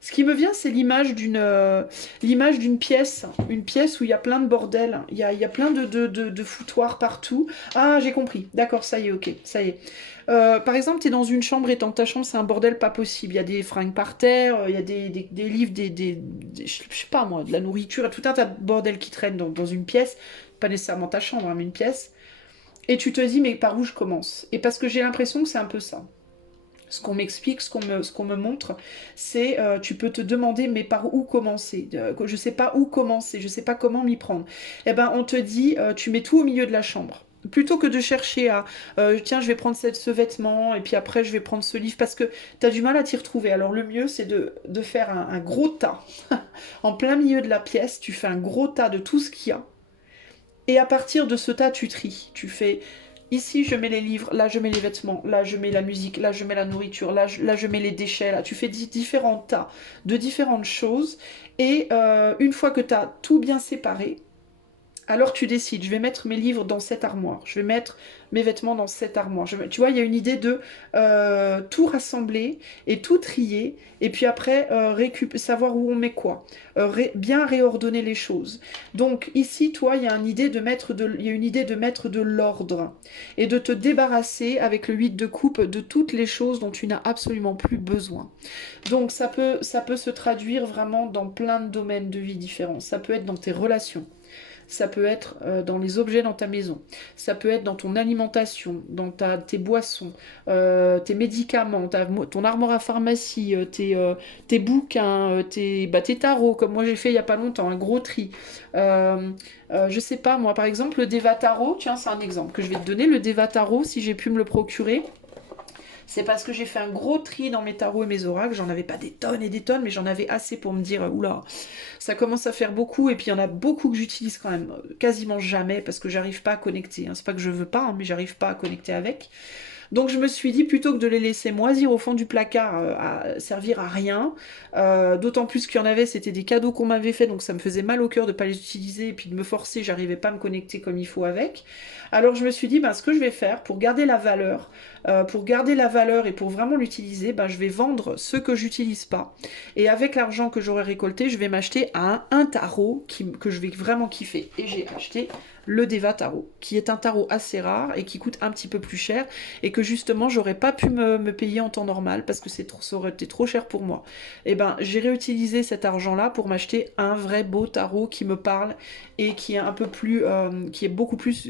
Ce qui me vient, c'est l'image d'une pièce. Une pièce où il y a plein de bordel. Il y a plein de foutoirs partout. Ah, j'ai compris. D'accord, ça y est, ok. Ça y est. Par exemple, tu es dans une chambre et dans ta chambre, c'est un bordel pas possible. Il y a des fringues par terre, il y a des livres, je sais pas moi, de la nourriture, tout un tas de bordel qui traîne dans une pièce. Pas nécessairement ta chambre, hein, mais une pièce. Et tu te dis, mais par où je commence? Et parce que j'ai l'impression que c'est un peu ça. Ce qu'on m'explique, ce qu'on me montre, c'est tu peux te demander mais par où commencer, je sais pas où commencer, je sais pas comment m'y prendre. Eh ben on te dit tu mets tout au milieu de la chambre. Plutôt que de chercher à tiens je vais prendre ce vêtement et puis après je vais prendre ce livre parce que tu as du mal à t'y retrouver. Alors le mieux c'est de faire un gros tas en plein milieu de la pièce, tu fais un gros tas de tout ce qu'il y a. Et à partir de ce tas, tu tries. Tu fais, ici je mets les livres, là je mets les vêtements, là je mets la musique, là je mets la nourriture, là je mets les déchets. Là. Tu fais différents tas de différentes choses. Et une fois que tu as tout bien séparé, alors tu décides, je vais mettre mes livres dans cette armoire, je vais mettre mes vêtements dans cette armoire. Tu vois, il y a une idée de tout rassembler et tout trier, et puis après savoir où on met quoi, bien réordonner les choses. Donc ici, toi, il y a une idée de mettre de l'ordre et de te débarrasser avec le 8 de coupe de toutes les choses dont tu n'as absolument plus besoin. Donc ça peut se traduire vraiment dans plein de domaines de vie différents. Ça peut être dans tes relations. Ça peut être dans les objets dans ta maison, ça peut être dans ton alimentation, dans tes boissons, tes médicaments, ton armoire à pharmacie, tes bouquins, tes tarots, comme moi j'ai fait il n'y a pas longtemps, un gros tri. Je sais pas, moi par exemple, le Deva Tarot, tiens, c'est un exemple que je vais te donner, le Deva Tarot, si j'ai pu me le procurer. C'est parce que j'ai fait un gros tri dans mes tarots et mes oracles. J'en avais pas des tonnes et des tonnes, mais j'en avais assez pour me dire, oula, ça commence à faire beaucoup. Et puis il y en a beaucoup que j'utilise quand même quasiment jamais parce que j'arrive pas à connecter. Hein. C'est pas que je veux pas, hein, mais j'arrive pas à connecter avec. Donc je me suis dit, plutôt que de les laisser moisir au fond du placard, à servir à rien, d'autant plus qu'il y en avait, c'était des cadeaux qu'on m'avait fait, donc ça me faisait mal au cœur de ne pas les utiliser, et puis de me forcer, j'arrivais pas à me connecter comme il faut avec. Alors je me suis dit, ce que je vais faire pour garder la valeur, et pour vraiment l'utiliser, je vais vendre ce que j'utilise pas. Et avec l'argent que j'aurai récolté, je vais m'acheter un tarot que je vais vraiment kiffer. Et j'ai acheté le Deva Tarot, qui est un tarot assez rare et qui coûte un petit peu plus cher et que justement j'aurais pas pu me payer en temps normal parce que ça aurait été trop cher pour moi. Et ben j'ai réutilisé cet argent-là pour m'acheter un vrai beau tarot qui me parle et qui est un peu plus, qui est beaucoup plus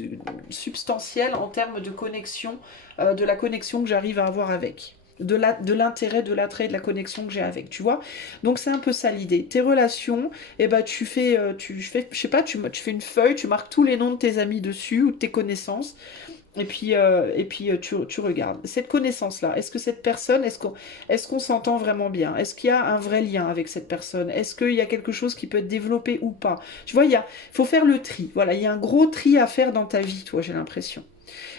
substantiel en termes de connexion, de la connexion que j'arrive à avoir avec de l'intérêt, de l'attrait, de la connexion que j'ai avec, tu vois. Donc c'est un peu ça l'idée. Tes relations, eh ben je sais pas, tu fais une feuille, tu marques tous les noms de tes amis dessus ou de tes connaissances, et puis tu regardes. Cette connaissance-là, est-ce que cette personne, est-ce qu'on s'entend vraiment bien? Est-ce qu'il y a un vrai lien avec cette personne? Est-ce qu'il y a quelque chose qui peut être développé ou pas? Tu vois, il faut faire le tri. Voilà, il y a un gros tri à faire dans ta vie, toi, j'ai l'impression.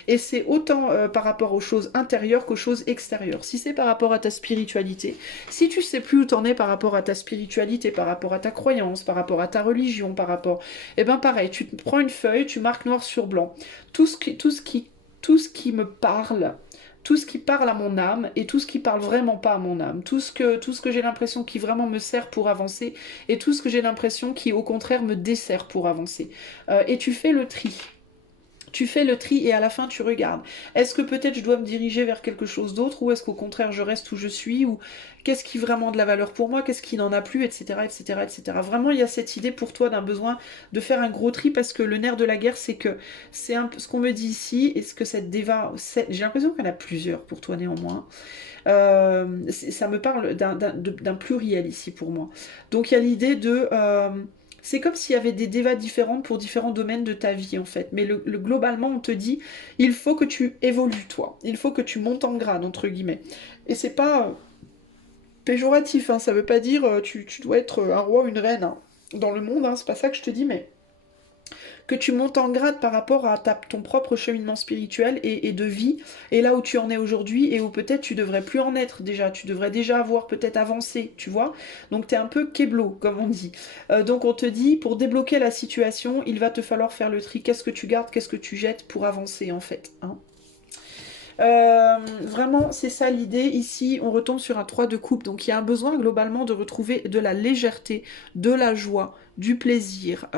Et c'est autant par rapport aux choses intérieures qu'aux choses extérieures. Si c'est par rapport à ta spiritualité, si tu sais plus où t'en es par rapport à ta spiritualité, par rapport à ta croyance, par rapport à ta religion, par rapport... Eh ben pareil, tu te prends une feuille, tu marques noir sur blanc. Tout ce qui me parle, tout ce qui parle à mon âme et tout ce qui parle vraiment pas à mon âme, tout ce que j'ai l'impression qui vraiment me sert pour avancer et tout ce que j'ai l'impression qui au contraire me dessert pour avancer. Et tu fais le tri. Tu fais le tri et à la fin tu regardes. Est-ce que peut-être je dois me diriger vers quelque chose d'autre ou est-ce qu'au contraire je reste où je suis ou qu'est-ce qui a vraiment de la valeur pour moi, qu'est-ce qui n'en a plus, etc., etc., etc. Vraiment il y a cette idée pour toi d'un besoin de faire un gros tri parce que le nerf de la guerre c'est que c'est un peu ce qu'on me dit ici et ce que cette déva, j'ai l'impression qu'elle a plusieurs pour toi néanmoins. Ça me parle d'un pluriel ici pour moi. Donc il y a l'idée de... c'est comme s'il y avait des dévas différentes pour différents domaines de ta vie en fait. Mais globalement on te dit, il faut que tu évolues toi. Il faut que tu montes en grade entre guillemets. Et c'est pas péjoratif, hein, ça veut pas dire tu dois être un roi ou une reine hein, dans le monde, hein, c'est pas ça que je te dis, mais que tu montes en grade par rapport à ton propre cheminement spirituel et de vie, et là où tu en es aujourd'hui, et où peut-être tu devrais plus en être déjà, tu devrais déjà avoir peut-être avancé, tu vois. Donc t'es un peu keblo, comme on dit. Donc on te dit, pour débloquer la situation, il va te falloir faire le tri. Qu'est-ce que tu gardes, qu'est-ce que tu jettes pour avancer en fait, hein. Vraiment, c'est ça l'idée. Ici, on retombe sur un 3 de coupe. Donc, il y a un besoin globalement de retrouver de la légèreté, de la joie, du plaisir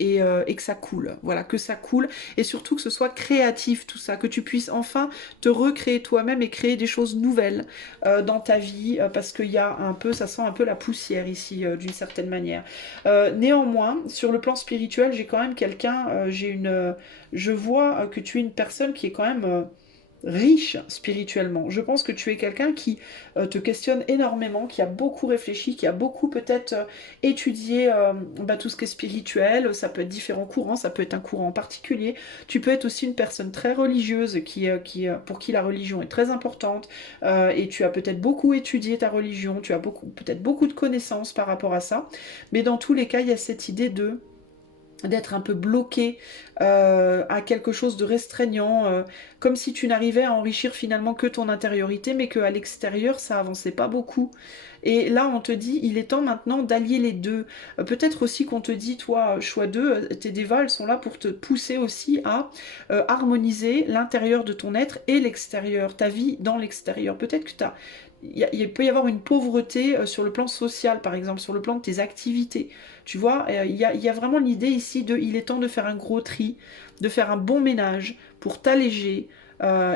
et que ça coule. Voilà, que ça coule. Et surtout que ce soit créatif, tout ça. Que tu puisses enfin te recréer toi-même et créer des choses nouvelles dans ta vie. Parce qu'il y a un peu, ça sent un peu la poussière ici, d'une certaine manière. Néanmoins, sur le plan spirituel, j'ai quand même quelqu'un, je vois que tu es une personne qui est quand même riche spirituellement. Je pense que tu es quelqu'un qui te questionne énormément, qui a beaucoup réfléchi, qui a beaucoup peut-être étudié tout ce qui est spirituel. Ça peut être différents courants, ça peut être un courant en particulier. Tu peux être aussi une personne très religieuse pour qui la religion est très importante et tu as peut-être beaucoup étudié ta religion, tu as peut-être beaucoup de connaissances par rapport à ça. Mais dans tous les cas, il y a cette idée d'être un peu bloqué à quelque chose de restreignant, comme si tu n'arrivais à enrichir finalement que ton intériorité, mais qu'à l'extérieur, ça avançait pas beaucoup. Et là, on te dit, il est temps maintenant d'allier les deux. Peut-être aussi qu'on te dit, toi, choix 2, tes dévas, elles sont là pour te pousser aussi à harmoniser l'intérieur de ton être et l'extérieur, ta vie dans l'extérieur. Peut-être que il peut y avoir une pauvreté sur le plan social, par exemple, sur le plan de tes activités. Tu vois, il y a vraiment l'idée ici de il est temps de faire un gros tri, de faire un bon ménage pour t'alléger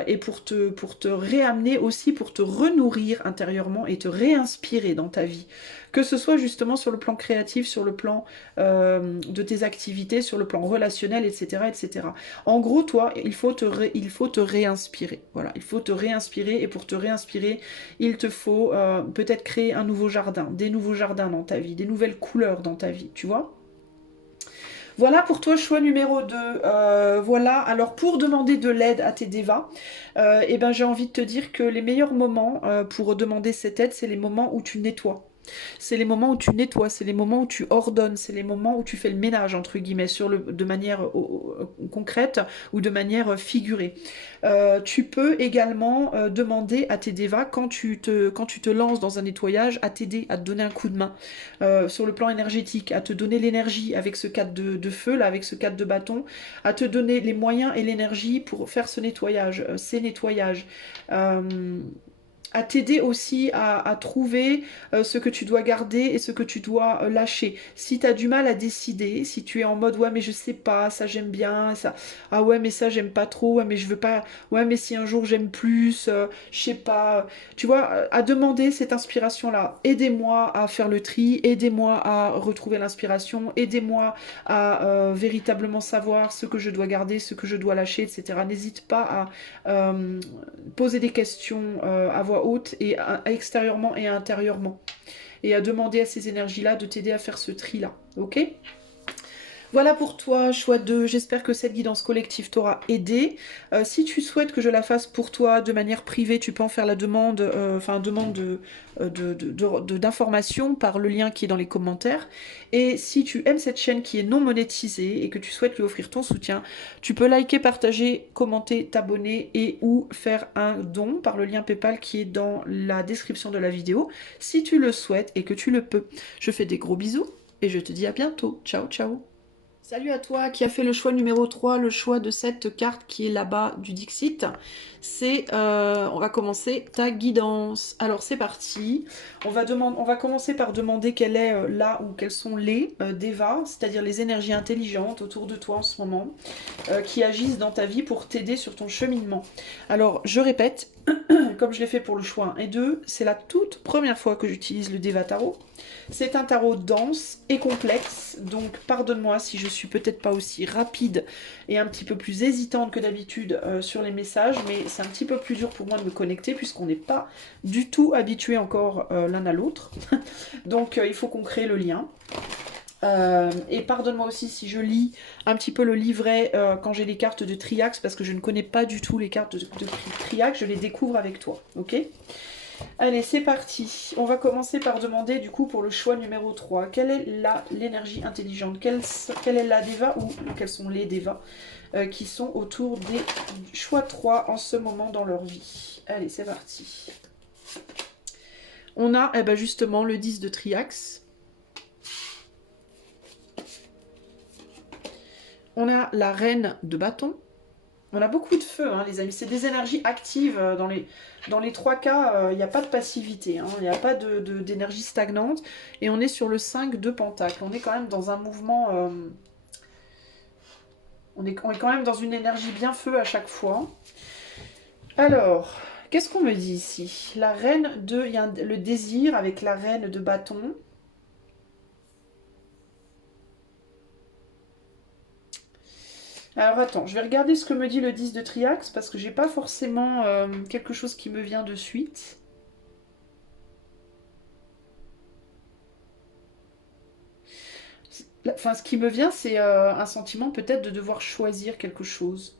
et pour te réamener aussi, pour te renourrir intérieurement et te réinspirer dans ta vie. Que ce soit justement sur le plan créatif, sur le plan de tes activités, sur le plan relationnel, etc., etc. En gros, toi, il faut te réinspirer. Voilà, il faut te réinspirer et pour te réinspirer, il te faut peut-être créer un nouveau jardin, des nouveaux jardins dans ta vie, des nouvelles couleurs dans ta vie, tu vois. Voilà pour toi, choix numéro 2. Voilà, alors pour demander de l'aide à tes dévas, eh ben, j'ai envie de te dire que les meilleurs moments pour demander cette aide, c'est les moments où tu nettoies. C'est les moments où tu nettoies, c'est les moments où tu ordonnes, c'est les moments où tu fais le ménage, entre guillemets, de manière concrète ou de manière figurée. Tu peux également demander à tes dévas, quand tu te lances dans un nettoyage, à t'aider, à te donner un coup de main sur le plan énergétique, à te donner l'énergie avec ce cadre de feu, là, avec ce cadre de bâton, à te donner les moyens et l'énergie pour faire ce nettoyage, ces nettoyages. Euh, à t'aider aussi à trouver ce que tu dois garder et ce que tu dois lâcher. Si tu as du mal à décider, si tu es en mode ouais mais je sais pas, ça j'aime bien, ça ah ouais mais ça j'aime pas trop, ouais mais je veux pas, ouais mais si un jour j'aime plus, je sais pas, tu vois, à demander cette inspiration-là. Aidez-moi à faire le tri, aidez-moi à retrouver l'inspiration, aidez-moi à véritablement savoir ce que je dois garder, ce que je dois lâcher, etc. N'hésite pas à poser des questions à voix haute et extérieurement et intérieurement. Et à demander à ces énergies-là de t'aider à faire ce tri-là. Ok? Voilà pour toi, choix 2. J'espère que cette guidance collective t'aura aidé. Si tu souhaites que je la fasse pour toi de manière privée, tu peux en faire la demande, demande d'information par le lien qui est dans les commentaires. Et si tu aimes cette chaîne qui est non monétisée et que tu souhaites lui offrir ton soutien, tu peux liker, partager, commenter, t'abonner et ou faire un don par le lien PayPal qui est dans la description de la vidéo, si tu le souhaites et que tu le peux. Je fais des gros bisous et je te dis à bientôt. Ciao, ciao. Salut à toi qui a fait le choix numéro 3, le choix de cette carte qui est là-bas du Dixit. C'est, on va commencer ta guidance. Alors c'est parti. On va commencer par demander quelle est là ou quelles sont les devas, c'est-à-dire les énergies intelligentes autour de toi en ce moment, qui agissent dans ta vie pour t'aider sur ton cheminement. Alors je répète, comme je l'ai fait pour le choix 1 et 2, c'est la toute première fois que j'utilise le Deva Tarot. C'est un tarot dense et complexe, donc pardonne-moi si je suis peut-être pas aussi rapide et un petit peu plus hésitante que d'habitude sur les messages, mais c'est un petit peu plus dur pour moi de me connecter puisqu'on n'est pas du tout habitué encore l'un à l'autre. Donc il faut qu'on crée le lien. Et pardonne-moi aussi si je lis un petit peu le livret quand j'ai les cartes de Triax, parce que je ne connais pas du tout les cartes de Triax, je les découvre avec toi, ok? Allez, c'est parti. On va commencer par demander du coup pour le choix numéro 3. Quelle est l'énergie intelligente? Quelle est la Deva ou quels sont les Devas qui sont autour des choix 3 en ce moment dans leur vie? Allez, c'est parti. On a justement le 10 de Triax. On a la reine de bâton. On a beaucoup de feu, hein, les amis. C'est des énergies actives. Dans les 3 cas, il n'y a pas de passivité. Hein, il n'y a pas d'énergie stagnante. Et on est sur le 5 de pentacle. On est quand même dans un mouvement... on est quand même dans une énergie bien feu à chaque fois. Alors, qu'est-ce qu'on me dit ici? La reine de... Il y a le désir avec la reine de bâton. Alors attends, je vais regarder ce que me dit le 10 de Triax parce que j'ai pas forcément quelque chose qui me vient de suite. Enfin, ce qui me vient, c'est un sentiment peut-être de devoir choisir quelque chose.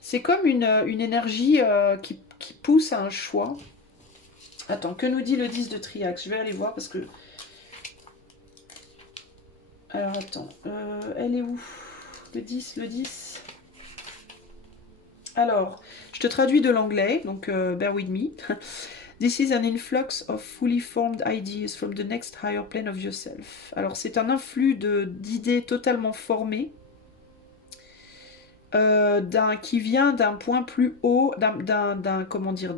C'est comme une énergie qui pousse à un choix. Attends, que nous dit le 10 de Triax? Je vais aller voir parce que... Alors attends, elle est où? Le 10, le 10. Alors, je te traduis de l'anglais, donc bear with me. This is an influx of fully formed ideas from the next higher plane of yourself. Alors, c'est un influx d'idées totalement formées qui vient d'un point plus haut, comment dire,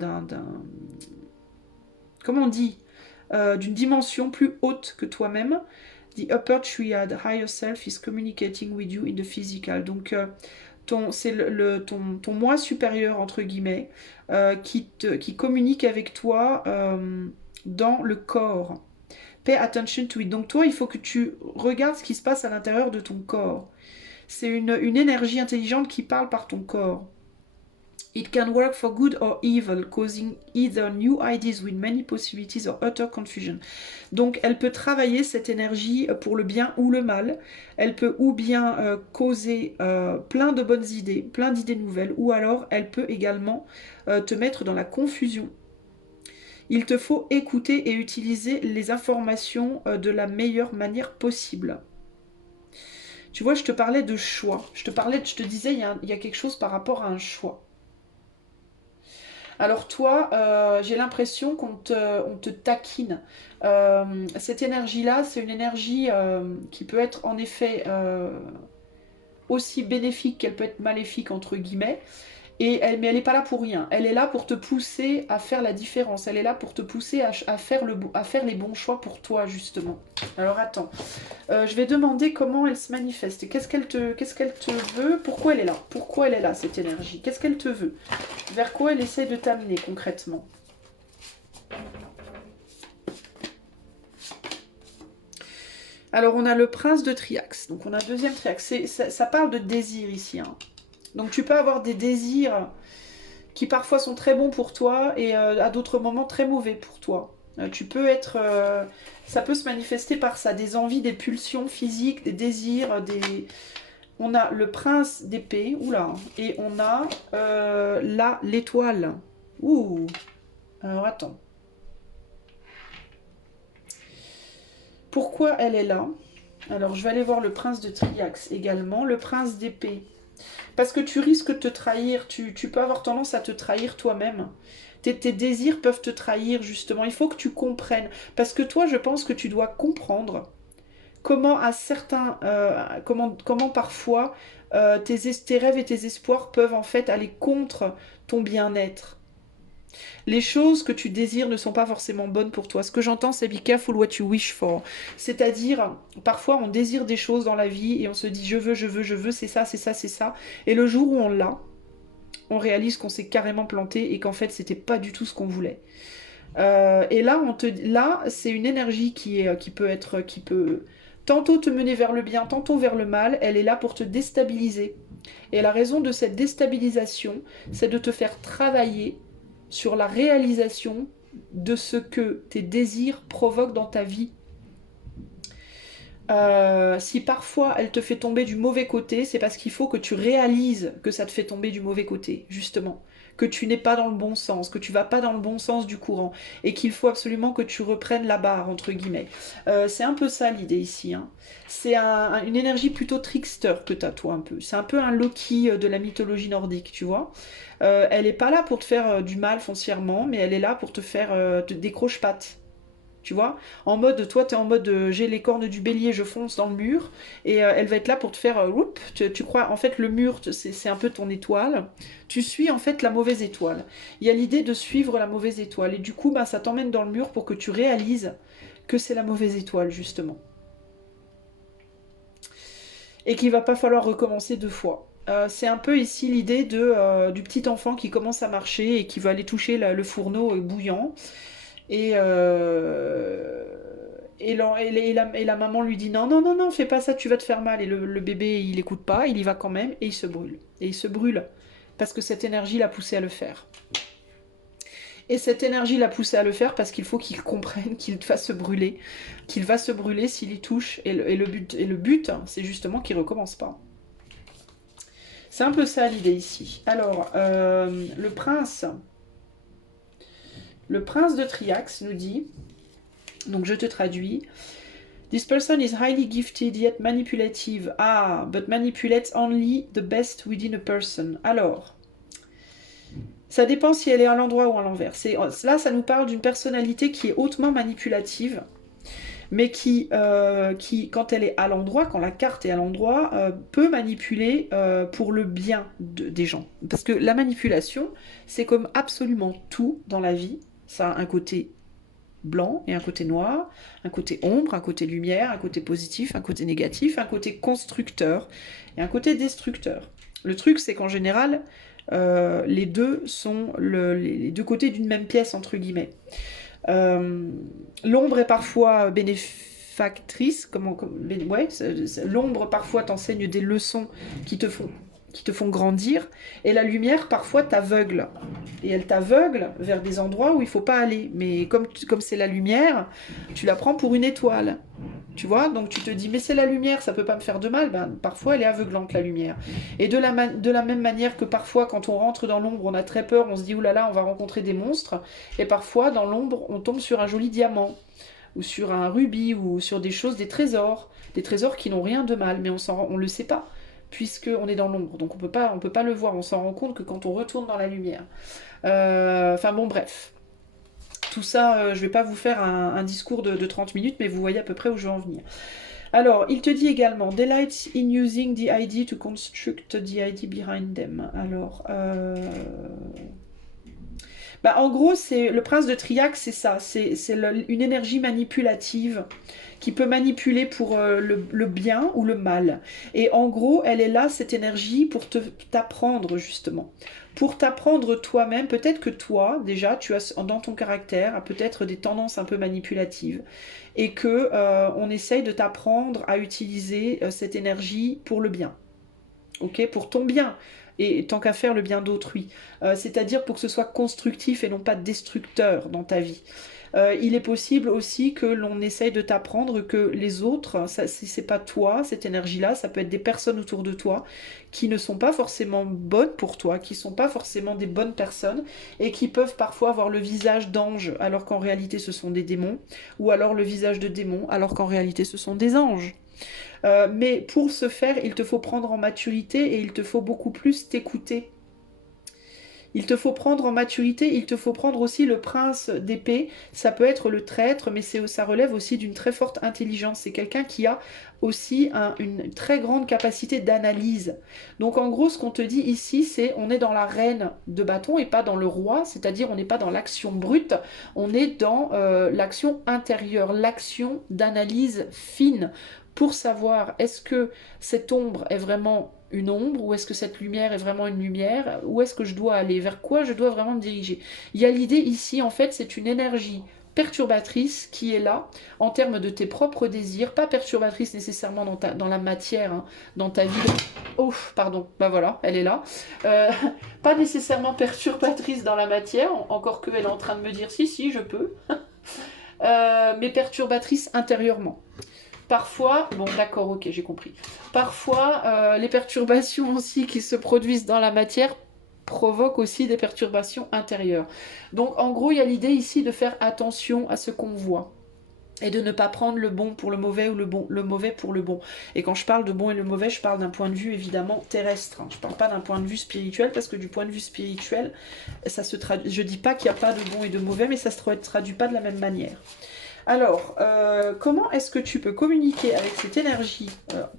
comment on dit, d'une dimension plus haute que toi-même. The upper triad, higher self, is communicating with you in the physical. Donc, c'est ton moi supérieur, entre guillemets, qui communique avec toi dans le corps. Pay attention to it. Donc, toi, il faut que tu regardes ce qui se passe à l'intérieur de ton corps. C'est une énergie intelligente qui parle par ton corps. It can work for good or evil, causing either new ideas with many possibilities or utter confusion. Donc, elle peut travailler cette énergie pour le bien ou le mal. Elle peut ou bien causer plein de bonnes idées, plein d'idées nouvelles, ou alors elle peut également te mettre dans la confusion. Il te faut écouter et utiliser les informations de la meilleure manière possible. Tu vois, je te parlais de choix. Je te disais, il y a quelque chose par rapport à un choix. Alors toi, j'ai l'impression on te taquine. Cette énergie-là, c'est une énergie qui peut être en effet aussi bénéfique qu'elle peut être maléfique, entre guillemets. Mais elle n'est pas là pour rien. Elle est là pour te pousser à faire la différence. Elle est là pour te pousser à faire les bons choix pour toi, justement. Alors attends, je vais demander comment elle se manifeste. Et qu'est-ce qu'elle te veut? Pourquoi elle est là? Pourquoi elle est là, cette énergie? Qu'est-ce qu'elle te veut? Vers quoi elle essaie de t'amener concrètement? Alors on a le prince de Triaxe. Donc on a un deuxième Triaxe. Ça parle de désir ici. Hein. Donc tu peux avoir des désirs qui parfois sont très bons pour toi et à d'autres moments très mauvais pour toi. Tu peux être... ça peut se manifester par ça, des envies, des pulsions physiques, des désirs, des... On a le prince d'épée, oula, et on a là l'étoile. Ouh, alors attends. Pourquoi elle est là? Alors je vais aller voir le prince de Triaxe également, le prince d'épée. Parce que tu risques de te trahir, tu peux avoir tendance à te trahir toi-même. Tes désirs peuvent te trahir, justement. Il faut que tu comprennes. Parce que toi, je pense que tu dois comprendre comment comment parfois tes rêves et tes espoirs peuvent en fait aller contre ton bien-être. Les choses que tu désires ne sont pas forcément bonnes pour toi. Ce que j'entends, c'est be careful what you wish for. C'est-à-dire, parfois on désire des choses dans la vie et on se dit je veux, je veux, je veux, c'est ça, c'est ça, c'est ça. Et le jour où on l'a, on réalise qu'on s'est carrément planté et qu'en fait c'était pas du tout ce qu'on voulait. Et là, c'est une énergie qui peut tantôt te mener vers le bien, tantôt vers le mal. Elle est là pour te déstabiliser. Et la raison de cette déstabilisation, c'est de te faire travailler sur la réalisation de ce que tes désirs provoquent dans ta vie. Si parfois elle te fait tomber du mauvais côté, c'est parce qu'il faut que tu réalises que ça te fait tomber du mauvais côté, justement. Que tu n'es pas dans le bon sens, que tu vas pas dans le bon sens du courant, et qu'il faut absolument que tu reprennes la barre, entre guillemets. C'est un peu ça l'idée ici. Hein. C'est une énergie plutôt trickster que tu as, toi, un peu. C'est un peu un Loki de la mythologie nordique, tu vois. Elle est pas là pour te faire du mal foncièrement, mais elle est là pour te faire des croche-pattes. Tu vois, en mode, toi, tu es en mode j'ai les cornes du bélier, je fonce dans le mur, et elle va être là pour te faire, tu crois, en fait, le mur, c'est un peu ton étoile, tu suis en fait la mauvaise étoile. Il y a l'idée de suivre la mauvaise étoile, et du coup, bah, ça t'emmène dans le mur pour que tu réalises que c'est la mauvaise étoile, justement. Et qu'il va pas falloir recommencer deux fois. C'est un peu ici l'idée du petit enfant qui commence à marcher et qui va aller toucher le fourneau bouillant. Et, la maman lui dit non, non, non, non, fais pas ça, tu vas te faire mal. Et le bébé, il écoute pas, il y va quand même et il se brûle. Et il se brûle parce que cette énergie l'a poussé à le faire. Et cette énergie l'a poussé à le faire parce qu'il faut qu'il comprenne qu'il va se brûler. Qu'il va se brûler s'il y touche. Et le but, c'est justement qu'il recommence pas. C'est un peu ça l'idée ici. Alors, le prince de Triaxe nous dit, donc je te traduis, this person is highly gifted yet manipulative. Ah, but manipulates only the best within a person. Alors, ça dépend si elle est à l'endroit ou à l'envers. Là, ça nous parle d'une personnalité qui est hautement manipulative, mais qui, quand elle est à l'endroit, quand la carte est à l'endroit, peut manipuler pour le bien des gens. Parce que la manipulation, c'est comme absolument tout dans la vie. Ça a un côté blanc et un côté noir, un côté ombre, un côté lumière, un côté positif, un côté négatif, un côté constructeur et un côté destructeur. Le truc, c'est qu'en général, les deux sont les deux côtés d'une même pièce, entre guillemets. L'ombre est parfois bénéfactrice, l'ombre parfois t'enseigne des leçons qui te font grandir, et la lumière parfois t'aveugle. Et elle t'aveugle vers des endroits où il ne faut pas aller. Mais comme c'est la lumière, tu la prends pour une étoile. Tu vois, donc tu te dis, mais c'est la lumière, ça peut pas me faire de mal. Ben, parfois, elle est aveuglante, la lumière. Et de la même manière que parfois, quand on rentre dans l'ombre, on a très peur, on se dit, oulala, on va rencontrer des monstres. Et parfois, dans l'ombre, on tombe sur un joli diamant, ou sur un rubis, ou sur des choses, des trésors qui n'ont rien de mal, mais on le sait pas, puisqu'on est dans l'ombre. Donc on peut pas le voir, on s'en rend compte que quand on retourne dans la lumière. Enfin bon, bref. Tout ça, je vais pas vous faire un discours de 30 minutes, mais vous voyez à peu près où je veux en venir. Alors, il te dit également, delight in using the idea to construct the idea behind them. Alors, bah, en gros, c'est le prince de Triac, c'est ça. C'est une énergie manipulative qui peut manipuler pour le bien ou le mal. Et en gros, elle est là, cette énergie, pour t'apprendre justement. Pour t'apprendre toi-même, peut-être que toi, déjà, tu as dans ton caractère peut-être des tendances un peu manipulatives. Et que on essaye de t'apprendre à utiliser cette énergie pour le bien. Ok, pour ton bien. Et tant qu'à faire le bien d'autrui. C'est-à-dire pour que ce soit constructif et non pas destructeur dans ta vie. Il est possible aussi que l'on essaye de t'apprendre que les autres, si c'est pas toi, cette énergie-là, ça peut être des personnes autour de toi qui ne sont pas forcément bonnes pour toi, qui sont pas forcément des bonnes personnes et qui peuvent parfois avoir le visage d'ange alors qu'en réalité ce sont des démons, ou alors le visage de démons alors qu'en réalité ce sont des anges. Mais pour ce faire, il te faut prendre en maturité et il te faut beaucoup plus t'écouter. Il te faut prendre en maturité, il te faut prendre aussi le prince d'épée. Ça peut être le traître, mais ça relève aussi d'une très forte intelligence. C'est quelqu'un qui a aussi une très grande capacité d'analyse. Donc en gros, ce qu'on te dit ici, c'est on est dans la reine de bâton et pas dans le roi, c'est-à-dire on n'est pas dans l'action brute, on est dans l'action intérieure, l'action d'analyse fine pour savoir est-ce que cette ombre est vraiment une ombre, ou est-ce que cette lumière est vraiment une lumière, où est-ce que je dois aller, vers quoi je dois vraiment me diriger. Il y a l'idée ici, en fait, c'est une énergie perturbatrice qui est là en termes de tes propres désirs, pas perturbatrice nécessairement dans la matière, hein, dans ta vie. Oh, pardon, bah voilà, elle est là. Euh, Pas nécessairement perturbatrice dans la matière, encore qu'elle est en train de me dire si, je peux, mais perturbatrice intérieurement. Parfois, bon d'accord, ok, j'ai compris. Parfois, les perturbations aussi qui se produisent dans la matière provoquent aussi des perturbations intérieures. Donc en gros, il y a l'idée ici de faire attention à ce qu'on voit et de ne pas prendre le bon pour le mauvais ou le mauvais pour le bon. Et quand je parle de bon et le mauvais, je parle d'un point de vue évidemment terrestre. Je ne parle pas d'un point de vue spirituel parce que du point de vue spirituel, je dis pas qu'il n'y a pas de bon et de mauvais, mais ça se traduit pas de la même manière. Alors, comment est-ce que tu peux communiquer avec cette énergie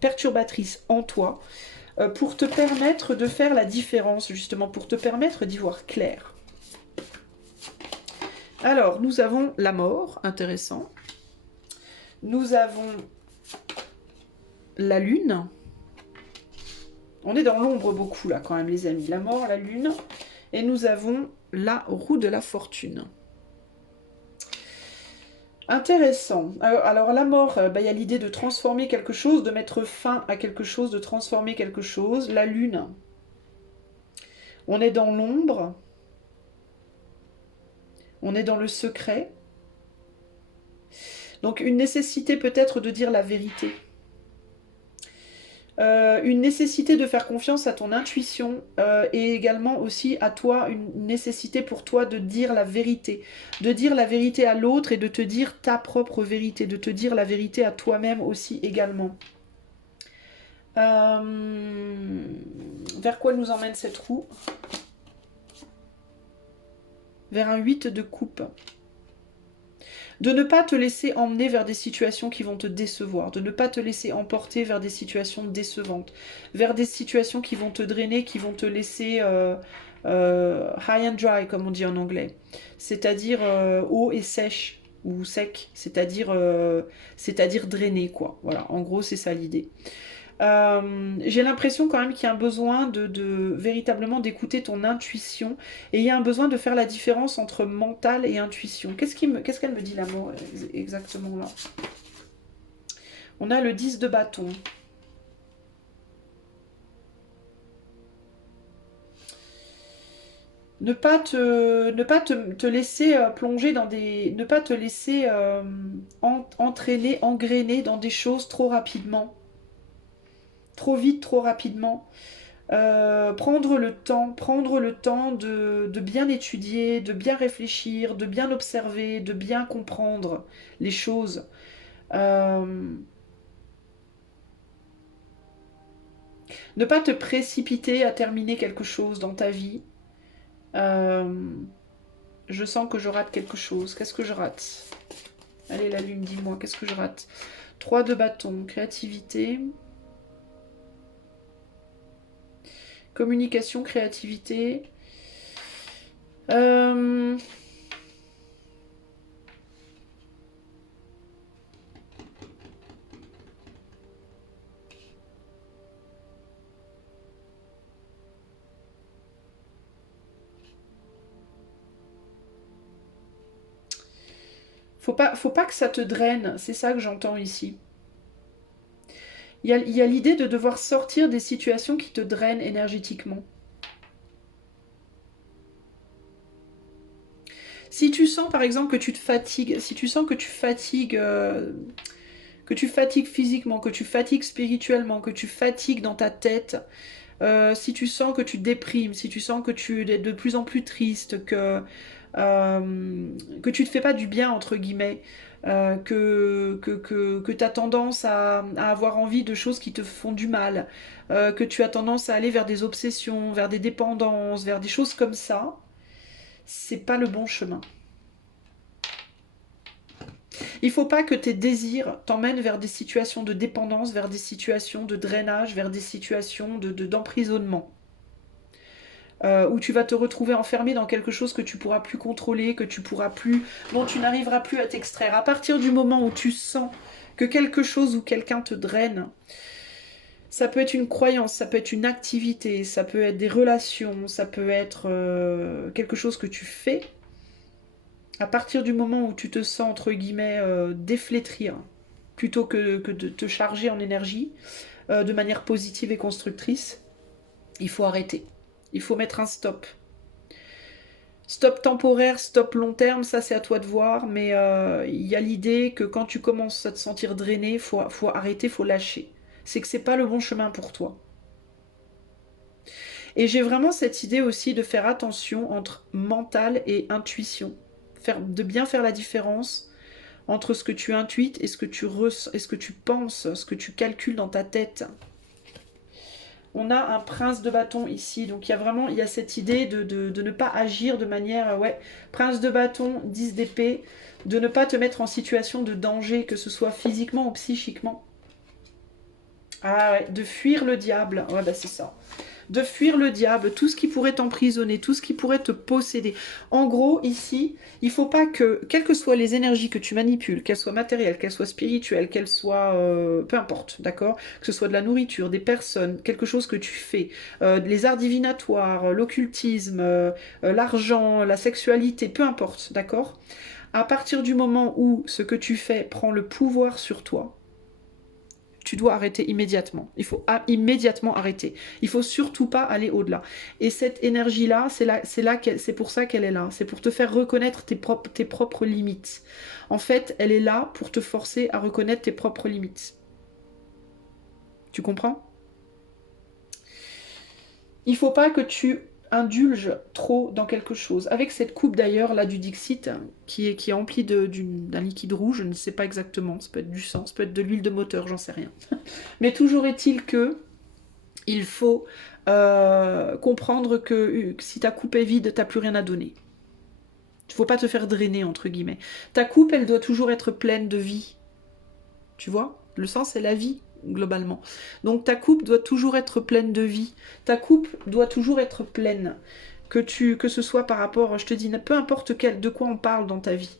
perturbatrice en toi pour te permettre de faire la différence, justement, pour te permettre d'y voir clair? Alors, nous avons la mort, intéressant. Nous avons la lune. On est dans l'ombre beaucoup, là, quand même, les amis. La mort, la lune. Et nous avons la roue de la fortune. Intéressant. Alors la mort, il y a l'idée de transformer quelque chose, de mettre fin à quelque chose, de transformer quelque chose. La lune, on est dans l'ombre, on est dans le secret. Donc une nécessité peut-être de dire la vérité. Une nécessité de faire confiance à ton intuition et également aussi à toi, une nécessité pour toi de dire la vérité à l'autre et de te dire ta propre vérité, de te dire la vérité à toi-même aussi également. Vers quoi nous emmène cette roue? Vers un 8 de coupe. De ne pas te laisser emmener vers des situations qui vont te décevoir, de ne pas te laisser emporter vers des situations décevantes, vers des situations qui vont te drainer, qui vont te laisser high and dry, comme on dit en anglais, c'est-à-dire eau et sèche, ou sec, c'est-à-dire drainé, quoi. Voilà, en gros, c'est ça l'idée. J'ai l'impression quand même qu'il y a un besoin de véritablement d'écouter ton intuition et il y a un besoin de faire la différence entre mental et intuition. Qu'est-ce qu'elle me dit l'amour exactement là? On a le 10 de bâton. Ne pas te laisser plonger dans des... Ne pas te laisser entraîner, engrainer dans des choses trop rapidement. Trop vite, trop rapidement. Prendre le temps de bien étudier, de bien réfléchir, de bien observer, de bien comprendre les choses. Ne pas te précipiter à terminer quelque chose dans ta vie. Je sens que je rate quelque chose. Qu'est-ce que je rate? Allez, la lune, dis-moi, qu'est-ce que je rate? 3 de bâton, créativité. Communication, créativité. Faut pas que ça te draine, c'est ça que j'entends ici. Il y a l'idée de devoir sortir des situations qui te drainent énergétiquement. Si tu sens par exemple que tu te fatigues, si tu sens que tu fatigues physiquement, que tu fatigues spirituellement, que tu fatigues dans ta tête, si tu sens que tu déprimes, si tu sens que tu es de plus en plus triste, que tu te fais pas du bien, entre guillemets, que tu as tendance à avoir envie de choses qui te font du mal, que tu as tendance à aller vers des obsessions, vers des dépendances, vers des choses comme ça, c'est pas le bon chemin. Il faut pas que tes désirs t'emmènent vers des situations de dépendance, vers des situations de drainage, vers des situations d'emprisonnement. Où tu vas te retrouver enfermé dans quelque chose que tu pourras plus contrôler, dont tu n'arriveras plus à t'extraire. À partir du moment où tu sens que quelque chose ou quelqu'un te draine, ça peut être une croyance, ça peut être une activité, ça peut être des relations, ça peut être quelque chose que tu fais. À partir du moment où tu te sens, entre guillemets, déflétrir, plutôt que de te charger en énergie, de manière positive et constructrice, il faut arrêter. Il faut mettre un stop. Stop temporaire, stop long terme, ça c'est à toi de voir, mais il y a l'idée que quand tu commences à te sentir drainé, faut arrêter, faut lâcher. C'est que c'est pas le bon chemin pour toi. Et j'ai vraiment cette idée aussi de faire attention entre mental et intuition. De bien faire la différence entre ce que tu intuites et ce que et ce que tu penses, ce que tu calcules dans ta tête. On a un prince de bâton ici, donc il y a cette idée de ne pas agir de manière, ouais, prince de bâton, 10 d'épée, de ne pas te mettre en situation de danger, que ce soit physiquement ou psychiquement. Ah ouais, de fuir le diable, ouais bah c'est ça. De fuir le diable, tout ce qui pourrait t'emprisonner, tout ce qui pourrait te posséder. En gros, ici, il faut pas que, quelles que soient les énergies que tu manipules, qu'elles soient matérielles, qu'elles soient spirituelles, qu'elles soient, peu importe, d'accord, que ce soit de la nourriture, des personnes, quelque chose que tu fais, les arts divinatoires, l'occultisme, l'argent, la sexualité, peu importe, d'accord. À partir du moment où ce que tu fais prend le pouvoir sur toi, tu dois arrêter immédiatement. Il faut immédiatement arrêter. Il faut surtout pas aller au-delà. Et cette énergie-là, c'est pour ça qu'elle est là. C'est pour te faire reconnaître tes propres limites. En fait, elle est là pour te forcer à reconnaître tes propres limites. Tu comprends? Il faut pas que tu indulges trop dans quelque chose. Avec cette coupe d'ailleurs, là, du Dixit, qui est emplie d'un liquide rouge, je ne sais pas exactement, ça peut être du sang, ça peut être de l'huile de moteur, j'en sais rien. Mais toujours est-il que il faut comprendre que si ta coupe est vide, t'as plus rien à donner. Il ne faut pas te faire drainer, entre guillemets. Ta coupe, elle doit toujours être pleine de vie. Tu vois? Le sang, c'est la vie, globalement. Donc ta coupe doit toujours être pleine de vie. Ta coupe doit toujours être pleine. Que ce soit par rapport, je te dis, peu importe de quoi on parle dans ta vie.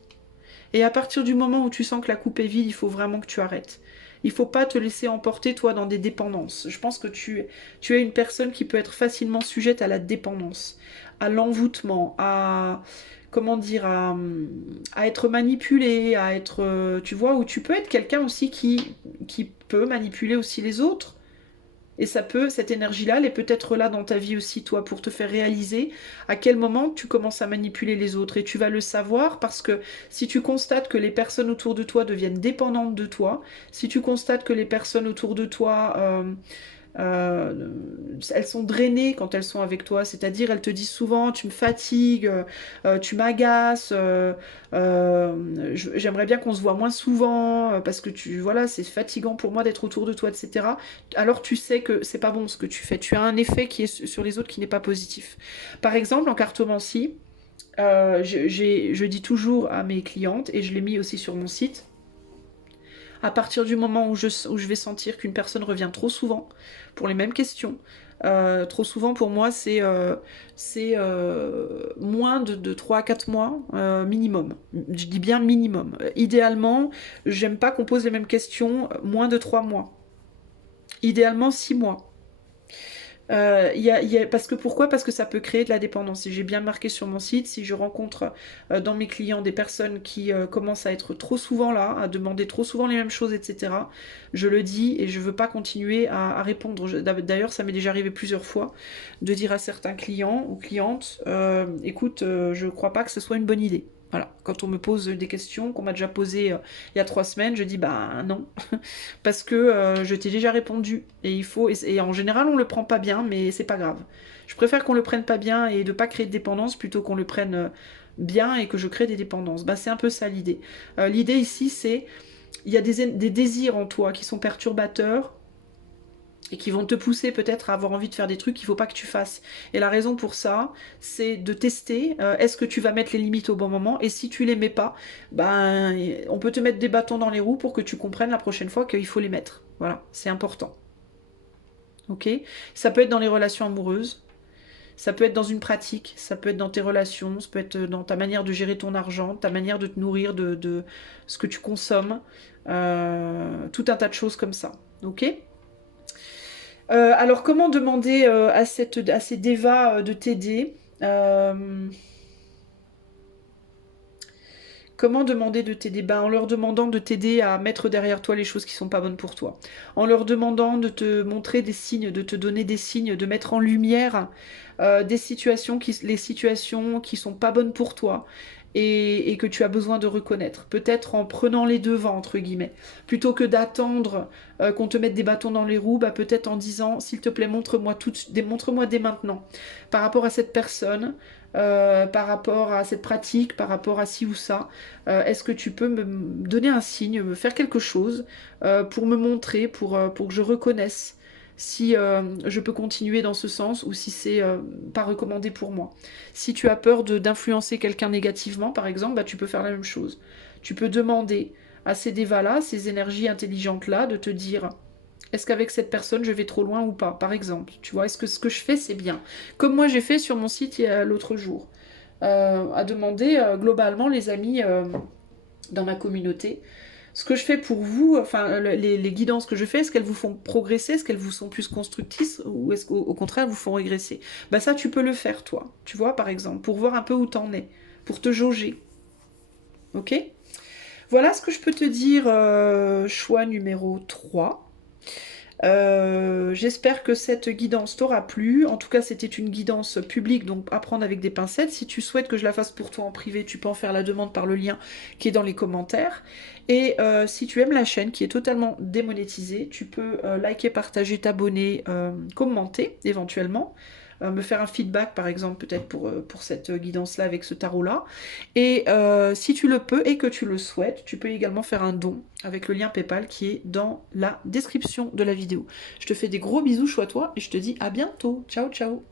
Et à partir du moment où tu sens que la coupe est vide, il faut vraiment que tu arrêtes. Il ne faut pas te laisser emporter, toi, dans des dépendances. Je pense que tu es une personne qui peut être facilement sujette à la dépendance, à l'envoûtement, comment dire, à être manipulé, à être, tu vois, où tu peux être quelqu'un aussi qui peut manipuler aussi les autres. Et cette énergie-là, elle est peut-être là dans ta vie aussi, toi, pour te faire réaliser à quel moment tu commences à manipuler les autres. Et tu vas le savoir parce que si tu constates que les personnes autour de toi deviennent dépendantes de toi, si tu constates que les personnes autour de toi euh, elles sont drainées quand elles sont avec toi, c'est-à-dire elles te disent souvent tu me fatigues, tu m'agaces, j'aimerais bien qu'on se voit moins souvent parce que voilà, c'est fatigant pour moi d'être autour de toi, etc. Alors tu sais que c'est pas bon ce que tu fais, tu as un effet qui est sur les autres qui n'est pas positif. Par exemple, en cartomancie, je dis toujours à mes clientes, et je l'ai mis aussi sur mon site, À partir du moment où je vais sentir qu'une personne revient trop souvent pour les mêmes questions, trop souvent pour moi c'est moins de 3 à 4 mois minimum. Je dis bien minimum. Idéalement, j'aime pas qu'on pose les mêmes questions moins de 3 mois. Idéalement 6 mois. Parce que pourquoi? Parce que ça peut créer de la dépendance. Et j'ai bien marqué sur mon site, si je rencontre dans mes clients des personnes qui commencent à être trop souvent là, à demander trop souvent les mêmes choses, etc., je le dis et je veux pas continuer à répondre. D'ailleurs, ça m'est déjà arrivé plusieurs fois de dire à certains clients ou clientes, écoute, je crois pas que ce soit une bonne idée. Voilà, quand on me pose des questions qu'on m'a déjà posées il y a 3 semaines, je dis bah non, parce que je t'ai déjà répondu. Et en général, on le prend pas bien, mais c'est pas grave. Je préfère qu'on le prenne pas bien et de pas créer de dépendance plutôt qu'on le prenne bien et que je crée des dépendances. Bah, c'est un peu ça l'idée. L'idée ici, c'est il y a des désirs en toi qui sont perturbateurs et qui vont te pousser peut-être à avoir envie de faire des trucs qu'il ne faut pas que tu fasses. Et la raison pour ça, c'est de tester, est-ce que tu vas mettre les limites au bon moment, et si tu les mets pas, ben, on peut te mettre des bâtons dans les roues pour que tu comprennes la prochaine fois qu'il faut les mettre. Voilà, c'est important. Ok? Ça peut être dans les relations amoureuses, ça peut être dans une pratique, ça peut être dans tes relations, ça peut être dans ta manière de gérer ton argent, ta manière de te nourrir de ce que tu consommes, tout un tas de choses comme ça. Ok? Alors, comment demander à ces dévas de t'aider? Comment demander de t'aider? Ben, en leur demandant de t'aider à mettre derrière toi les choses qui sont pas bonnes pour toi. En leur demandant de te montrer des signes, de te donner des signes, de mettre en lumière les situations qui sont pas bonnes pour toi. Et que tu as besoin de reconnaître. Peut-être en prenant les devants, entre guillemets. Plutôt que d'attendre qu'on te mette des bâtons dans les roues, bah, peut-être en disant, s'il te plaît, montre-moi dès maintenant. Par rapport à cette personne, par rapport à cette pratique, par rapport à ci ou ça, est-ce que tu peux me donner un signe, me faire quelque chose pour me montrer, pour que je reconnaisse si je peux continuer dans ce sens ou si c'est pas recommandé pour moi. Si tu as peur d'influencer quelqu'un négativement, par exemple, bah, tu peux faire la même chose. Tu peux demander à ces dévas-là, ces énergies intelligentes-là, de te dire est-ce qu'avec cette personne je vais trop loin ou pas, par exemple. Tu vois, est-ce que ce que je fais c'est bien? Comme moi j'ai fait sur mon site l'autre jour, à demander globalement les amis dans ma communauté. Ce que je fais pour vous, enfin les guidances que je fais, est-ce qu'elles vous font progresser, est-ce qu'elles vous sont plus constructrices ou est-ce qu'au contraire vous font régresser? Bah ça tu peux le faire toi, tu vois par exemple, pour voir un peu où t'en es, pour te jauger. Ok? Voilà ce que je peux te dire, choix numéro 3. J'espère que cette guidance t'aura plu. En tout cas, c'était une guidance publique, donc à prendre avec des pincettes. Si tu souhaites que je la fasse pour toi en privé, tu peux en faire la demande par le lien qui est dans les commentaires. Et si tu aimes la chaîne qui est totalement démonétisée, tu peux liker, partager, t'abonner, commenter éventuellement. Me faire un feedback par exemple peut-être pour cette guidance là avec ce tarot là et si tu le peux et que tu le souhaites, tu peux également faire un don avec le lien PayPal qui est dans la description de la vidéo. Je te fais des gros bisous, choix toi, et je te dis à bientôt. Ciao, ciao.